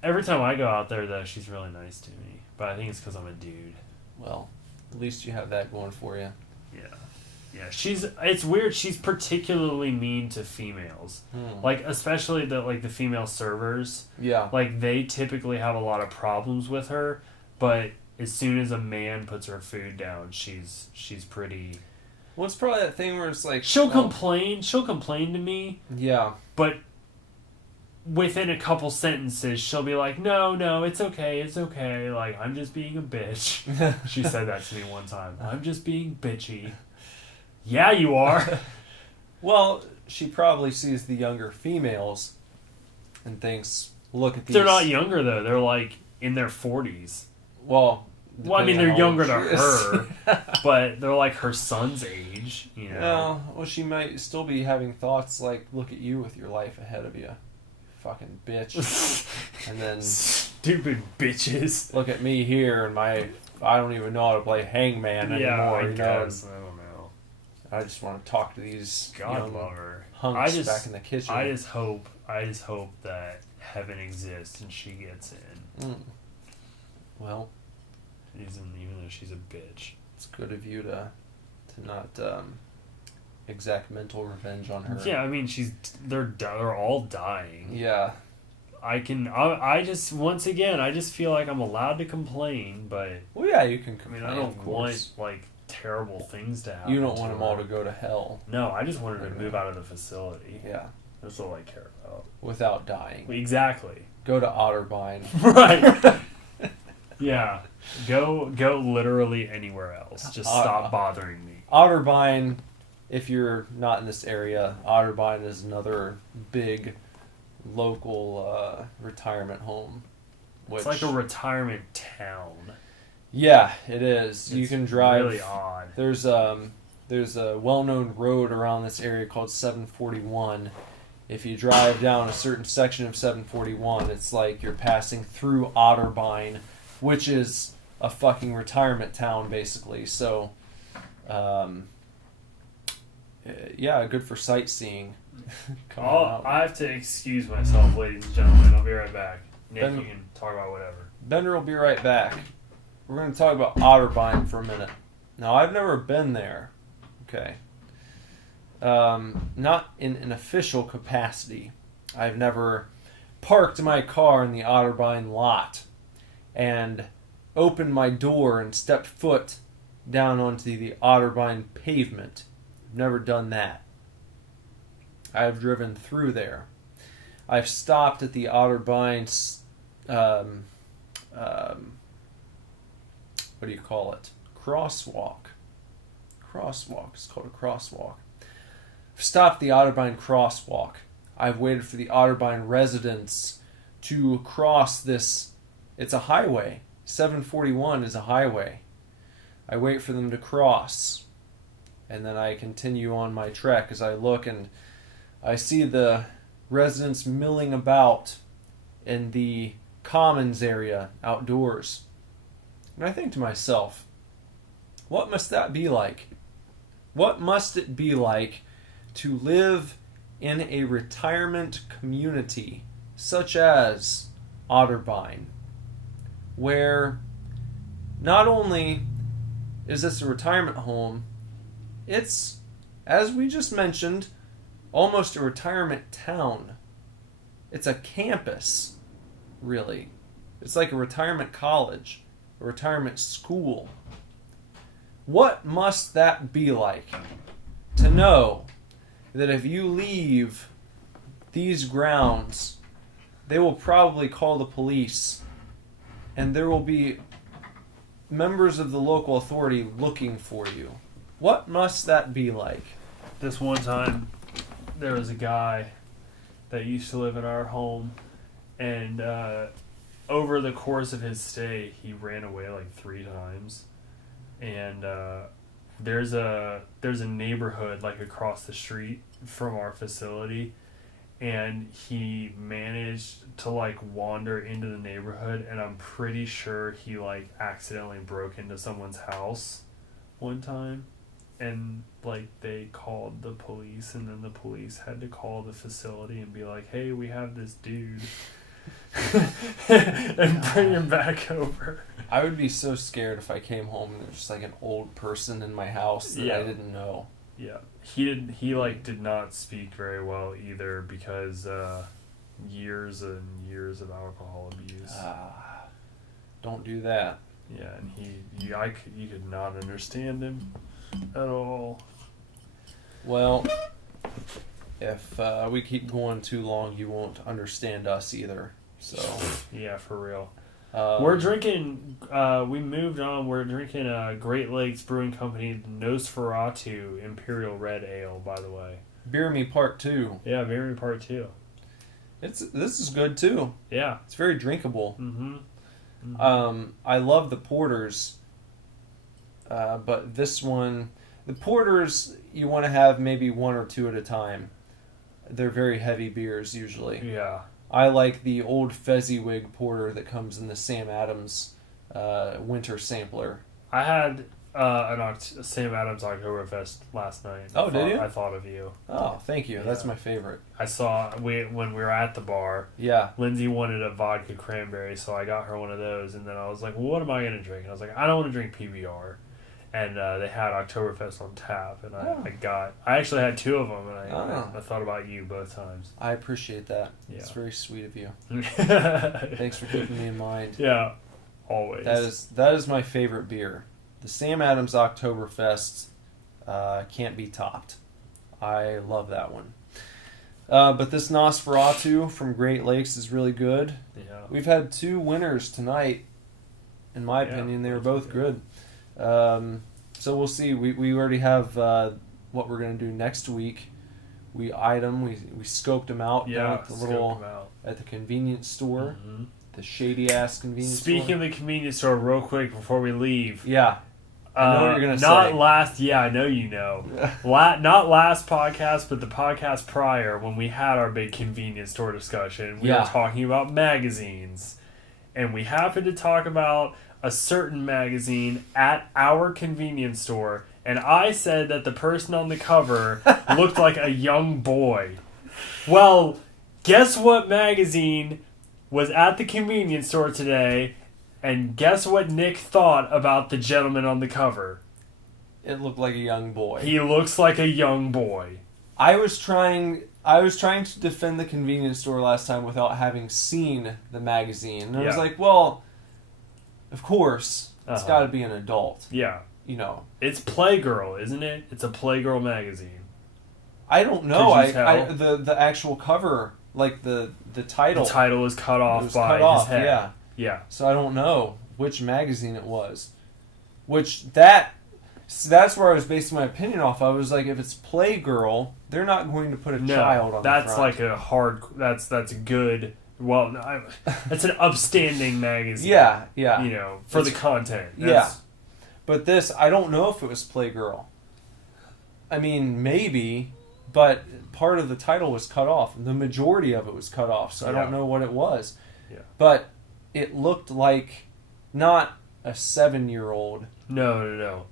Every time I go out there, though, she's really nice to me. But I think it's because I'm a dude. Well, at least you have that going for you. Yeah. It's weird. She's particularly mean to females. Like, especially the female servers. Yeah. Like, they typically have a lot of problems with her. But as soon as a man puts her food down, she's pretty... Well, it's probably that thing where it's like... She'll complain to me. Yeah. But within a couple sentences, she'll be like, no, it's okay. Like, I'm just being a bitch. She said that to me one time. I'm just being bitchy. Yeah, you are. Well, she probably sees the younger females and thinks, look at these... They're not younger, though. They're, like, in their 40s. Well, I mean, they're younger to to her, but they're, like, her son's age, you know. No, well, she might still be having thoughts like, look at you with your life ahead of you. Fucking bitch. And then... Stupid bitches. Look at me here and I don't even know how to play Hangman anymore. I you guess. know? I don't know. I just want to talk to these God love her. hunks back in the kitchen. I just hope that heaven exists and she gets in. Well, even though she's a bitch. it's good of you to not exact mental revenge on her. Yeah, I mean they're all dying. Yeah. I just once again I just feel like I'm allowed to complain, but Well, yeah, you can I complain. mean I don't of course. want like terrible things to happen. You don't want to them all her. to go to hell. No, I just wanted her to move out of the facility. Yeah. That's all I care about. Without dying. Exactly. Go to Otterbein. Right. Yeah. Go literally anywhere else. Just stop bothering me. Otterbein, if you're not in this area, Otterbein is another big local retirement home. It's like a retirement town. Yeah, it is. You It's can drive. Really odd. There's a well-known road around this area called 741. If you drive down a certain section of 741, it's like you're passing through Otterbein, which is a fucking retirement town, basically. So, yeah, good for sightseeing. Come on out. I have to excuse myself, ladies and gentlemen. I'll be right back. Nick, you can talk about whatever. Bender will be right back. We're going to talk about Otterbein for a minute. Now, I've never been there. Okay. Not in an official capacity. I've never parked my car in the Otterbein lot and opened my door and stepped foot down onto the Otterbein pavement. I've never done that. I've driven through there. I've stopped at the Otterbein what do you call it? Crosswalk. It's called a crosswalk. I've stopped the Otterbein crosswalk. I've waited for the Otterbein residents to cross this. It's a highway. 741 is a highway. I wait for them to cross. And then I continue on my trek as I look and I see the residents milling about in the commons area outdoors. And I think to myself, what must that be like? What must it be like to live in a retirement community such as Otterbein, where not only is this a retirement home, it's, as we just mentioned, almost a retirement town. It's a campus, really. It's like a retirement college, a retirement school. What must that be like to know that if you leave these grounds, they will probably call the police and there will be members of the local authority looking for you? What must that be like? This one time, there was a guy that used to live in our home, and over the course of his stay, he ran away like 3 times. And there's a neighborhood like across the street from our facility, and he managed to like wander into the neighborhood, and I'm pretty sure he like accidentally broke into someone's house one time, and like they called the police, and then the police had to call the facility and be like, hey, we have this dude. And bring him back over. I would be so scared if I came home and there's just like an old person in my house that I didn't know. Yeah, he did not speak very well either, because years and years of alcohol abuse. Don't do that. Yeah, and you could not understand him at all. Well, if we keep going too long, you won't understand us either. So yeah, for real. we're drinking. We moved on. We're drinking Great Lakes Brewing Company Nosferatu Imperial Red Ale. By the way, Beer Me Part 2. yeah, Beer Me Part 2. This is good too. Yeah. It's very drinkable. Mm-hmm. Mm-hmm. I love the porters, but this one, the porters, you want to have maybe 1 or 2 at a time. They're very heavy beers usually. Yeah. I like the old Fezziwig porter that comes in the Sam Adams winter sampler. I had Sam Adams Oktoberfest last night. Oh, did you? I thought of you. Oh, thank you. Yeah. That's my favorite. I saw when we were at the bar. Yeah. Lindsay wanted a vodka cranberry, so I got her one of those, and then I was like, well, what am I going to drink? And I was like, I don't want to drink PBR. And they had Oktoberfest on tap, and I actually had 2 of them, and I thought about you both times. I appreciate that. Yeah. It's very sweet of you. Thanks Thanks for keeping me in mind. Yeah, always. That is my favorite beer. The Sam Adams Oktoberfest can't be topped. I love that one. But this Nosferatu from Great Lakes is really good. Yeah. We've had 2 winners tonight. In my opinion, they were both good. So we'll see. We already have what we're going to do next week. We eyed them. We scoped them out down at the convenience store. Mm-hmm. The shady ass convenience store. Speaking of the convenience store, real quick before we leave. Yeah. I know what you're going to say. I know you know. Not last podcast, but the podcast prior, when we had our big convenience store discussion, we were talking about magazines. And we happened to talk about a certain magazine at our convenience store, and I said that the person on the cover looked like a young boy. Well, guess what magazine was at the convenience store today, and guess what Nick thought about the gentleman on the cover? It looked like a young boy. He looks like a young boy. I was trying to defend the convenience store last time without having seen the magazine. And I was like, well, of course, it's got to be an adult. Yeah. You know. It's Playgirl, isn't it? It's a Playgirl magazine. I don't know. The actual cover, like the title. The title is cut off his head. Yeah. Yeah. So I don't know which magazine it was. That's where I was basing my opinion off. I was like, if it's Playgirl, they're not going to put a child on the front. That's like a hard. That's a good. Well, it's an upstanding magazine. Yeah. You know, for the content. But this, I don't know if it was Playgirl. I mean, maybe, but part of the title was cut off. The majority of it was cut off, so I don't know what it was. Yeah. But it looked like not a 7-year-old. No.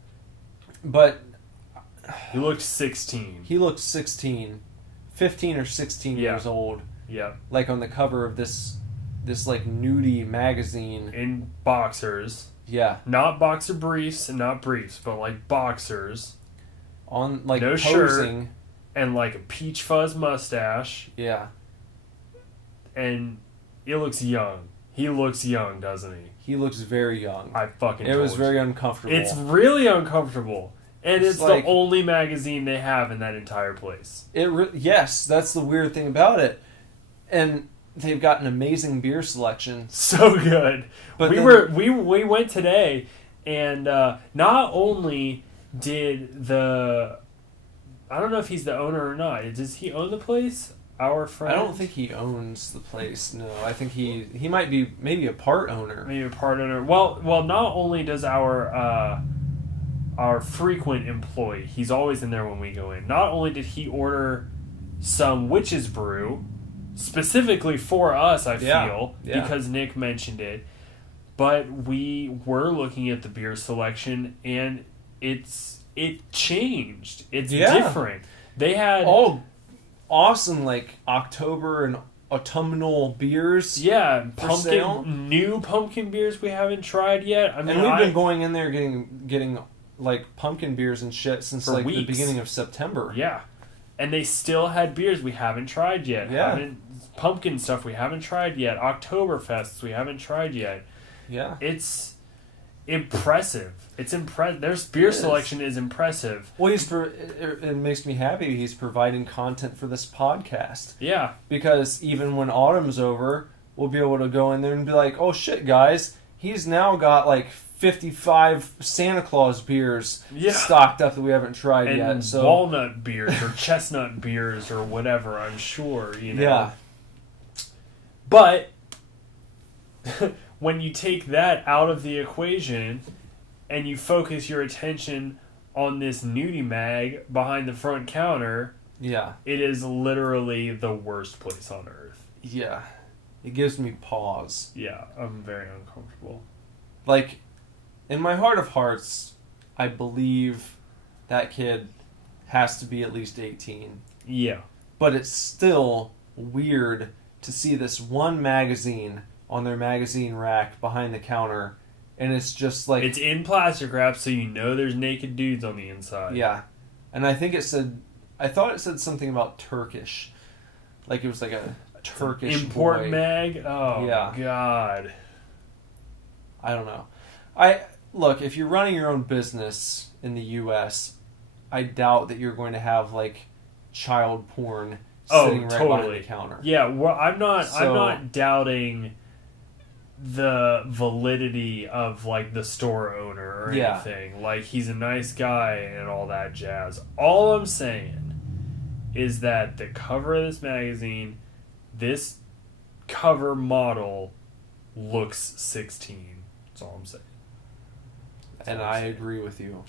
But he looked 16. He looked 16, 15 or 16 years old. Yeah. Like on the cover of this like nudie magazine. In boxers. Yeah. Not boxer briefs and not briefs, but like boxers. On like no posing. Shirt and like a peach fuzz mustache. Yeah. And it looks young. He looks young, doesn't he? He looks very young. It was very uncomfortable. It's really uncomfortable. And it's like, the only magazine they have in that entire place. Yes, that's the weird thing about it. And they've got an amazing beer selection. So good. But we went today, and not only did the I don't know if he's the owner or not. Does he own the place? Our friend? I don't think he owns the place. No, I think he might be maybe a part owner. Maybe a part owner. Well, not only does our frequent employee, he's always in there when we go in. Not only did he order some witch's brew specifically for us, I feel, because Nick mentioned it, but we were looking at the beer selection and it changed. It's different. They had awesome like October and autumnal beers. Yeah, new pumpkin beers we haven't tried yet. I mean, and we've been going in there getting like pumpkin beers and shit since like weeks. The beginning of September. Yeah. And they still had beers we haven't tried yet. Yeah. Pumpkin stuff we haven't tried yet. Oktoberfests we haven't tried yet. Yeah. It's impressive. It's impressive. Their beer selection is impressive. Well, it makes me happy he's providing content for this podcast. Yeah. Because even when autumn's over, we'll be able to go in there and be like, oh shit, guys, he's now got like 55 Santa Claus beers stocked up that we haven't tried yet. So walnut beers or chestnut beers or whatever, I'm sure, Yeah. But when you take that out of the equation and you focus your attention on this nudie mag behind the front counter, it is literally the worst place on earth. Yeah. It gives me pause. Yeah, I'm very uncomfortable. Like, in my heart of hearts, I believe that kid has to be at least 18. Yeah. But it's still weird to see this one magazine on their magazine rack behind the counter, and it's just like... It's in plastic wrap, so you know there's naked dudes on the inside. Yeah. And I think I thought it said something about Turkish. Like it was like a Turkish import boy. mag? Oh, yeah. God. I don't know. Look, if you're running your own business in the U.S., I doubt that you're going to have like child porn sitting right behind the counter. Yeah, well, I'm not doubting the validity of like the store owner or anything. Like, he's a nice guy and all that jazz. All I'm saying is that the cover of this magazine, this cover model looks 16. That's all I'm saying. And I agree with you.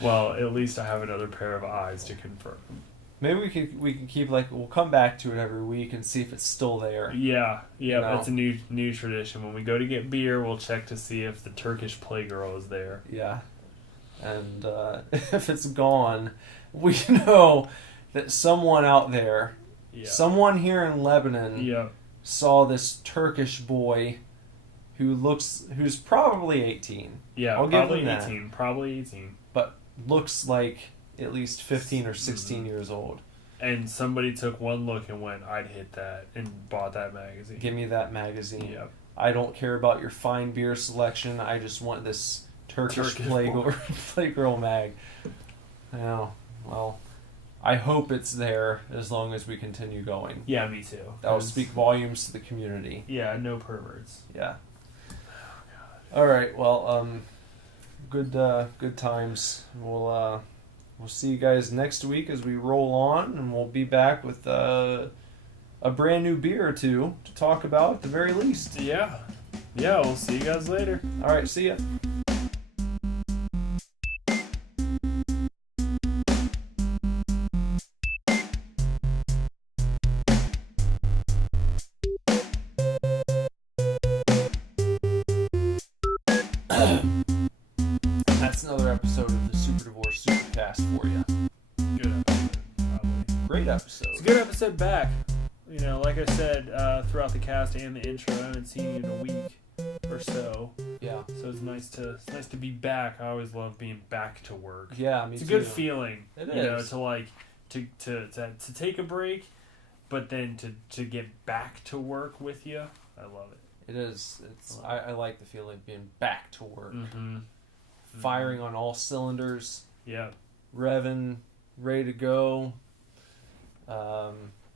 Well, at least I have another pair of eyes to confirm. Maybe we can keep we'll come back to it every week and see if it's still there. Yeah, that's a new tradition. When we go to get beer, we'll check to see if the Turkish playgirl is there. Yeah, and if it's gone, we know that someone out there, someone here in Lebanon, saw this Turkish boy who's probably 18. Yeah, I'll probably give him 18. that. Probably 18. But looks like at least 15 or 16 years old. And somebody took one look and went, I'd hit that, and bought that magazine. Give me that magazine. Yep. I don't care about your fine beer selection. I just want this Turkish Playgirl mag. Yeah, well, I hope it's there as long as we continue going. Yeah, me too. That will speak volumes to the community. Yeah, no perverts. Yeah. All right. Well, good times. We'll see you guys next week as we roll on, and we'll be back with a brand new beer or two to talk about at the very least. Yeah. Yeah. We'll see you guys later. All right. See ya. That's another episode of the Super Divorce Supercast for you. Good episode, probably. Great episode. It's a good episode back. You know, like I said, throughout the cast and the intro, I haven't seen you in a week or so. Yeah. So it's nice to be back. I always love being back to work. Yeah, me too. It's a good feeling. It is. is. To take a break, but then to get back to work with you. I love it. It is. I like the feeling of being back to work. Mm-hmm. Firing on all cylinders. Yeah. Revving, ready to go.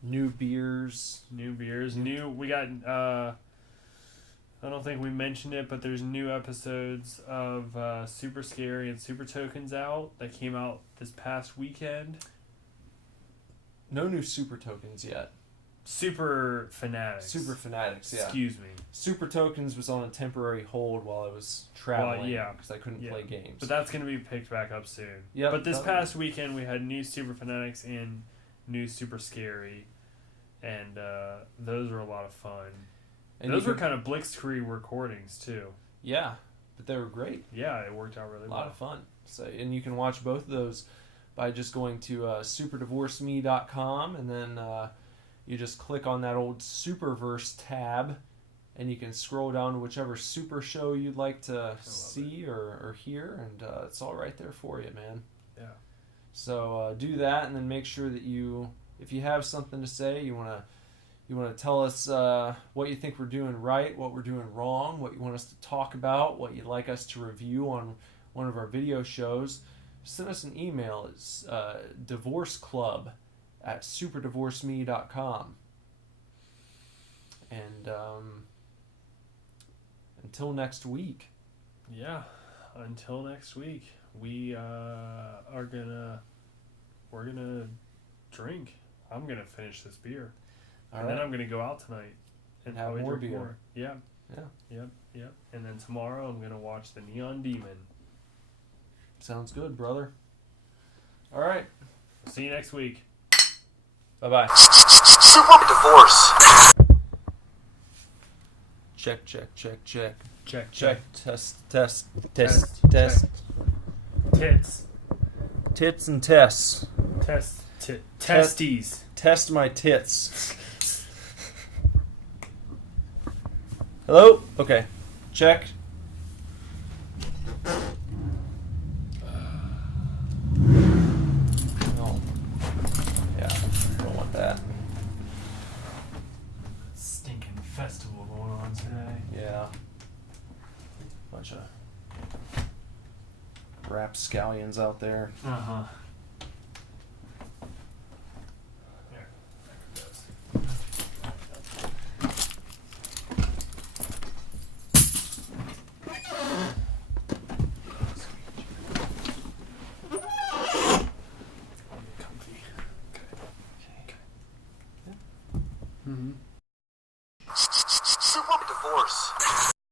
New beers. We got I don't think we mentioned it, but there's new episodes of Super Scary and Super Tokens out that came out this past weekend. No new Super Tokens yet. Super Fanatics. Super Fanatics, yeah. Excuse me. Super Tokens was on a temporary hold while I was traveling. Well, yeah. Because I couldn't play games. But that's going to be picked back up soon. Yeah. But this past weekend we had new Super Fanatics and new Super Scary. And those were a lot of fun. And those were kind of blitzkrieg recordings too. Yeah, but they were great. Yeah, it worked out really well. A lot of fun. So, and you can watch both of those by just going to superdivorceme.com, and then you just click on that old Superverse tab, and you can scroll down to whichever super show you'd like to see or hear, and it's all right there for you, man. Yeah. So do that, and then make sure that if you have something to say, you want to tell us what you think we're doing right, what we're doing wrong, what you want us to talk about, what you'd like us to review on one of our video shows, send us an email. It's divorceclub@superdivorceme.com. And until next week. Yeah, until next week. We're gonna drink. I'm gonna finish this beer. Then I'm gonna go out tonight and have probably more drink beer. more. Yeah. Yep. And then tomorrow I'm gonna watch the Neon Demon. Sounds good, brother. All right. See you next week. Bye-bye. Super Divorce. Check. Check. Test. Tits. Tits and tests. Testes. Test my tits. Hello? Okay. Check. No. Yeah, don't want that. Stinking festival going on today. Yeah. Bunch of rapscallions out there. Uh-huh. Super Divorce.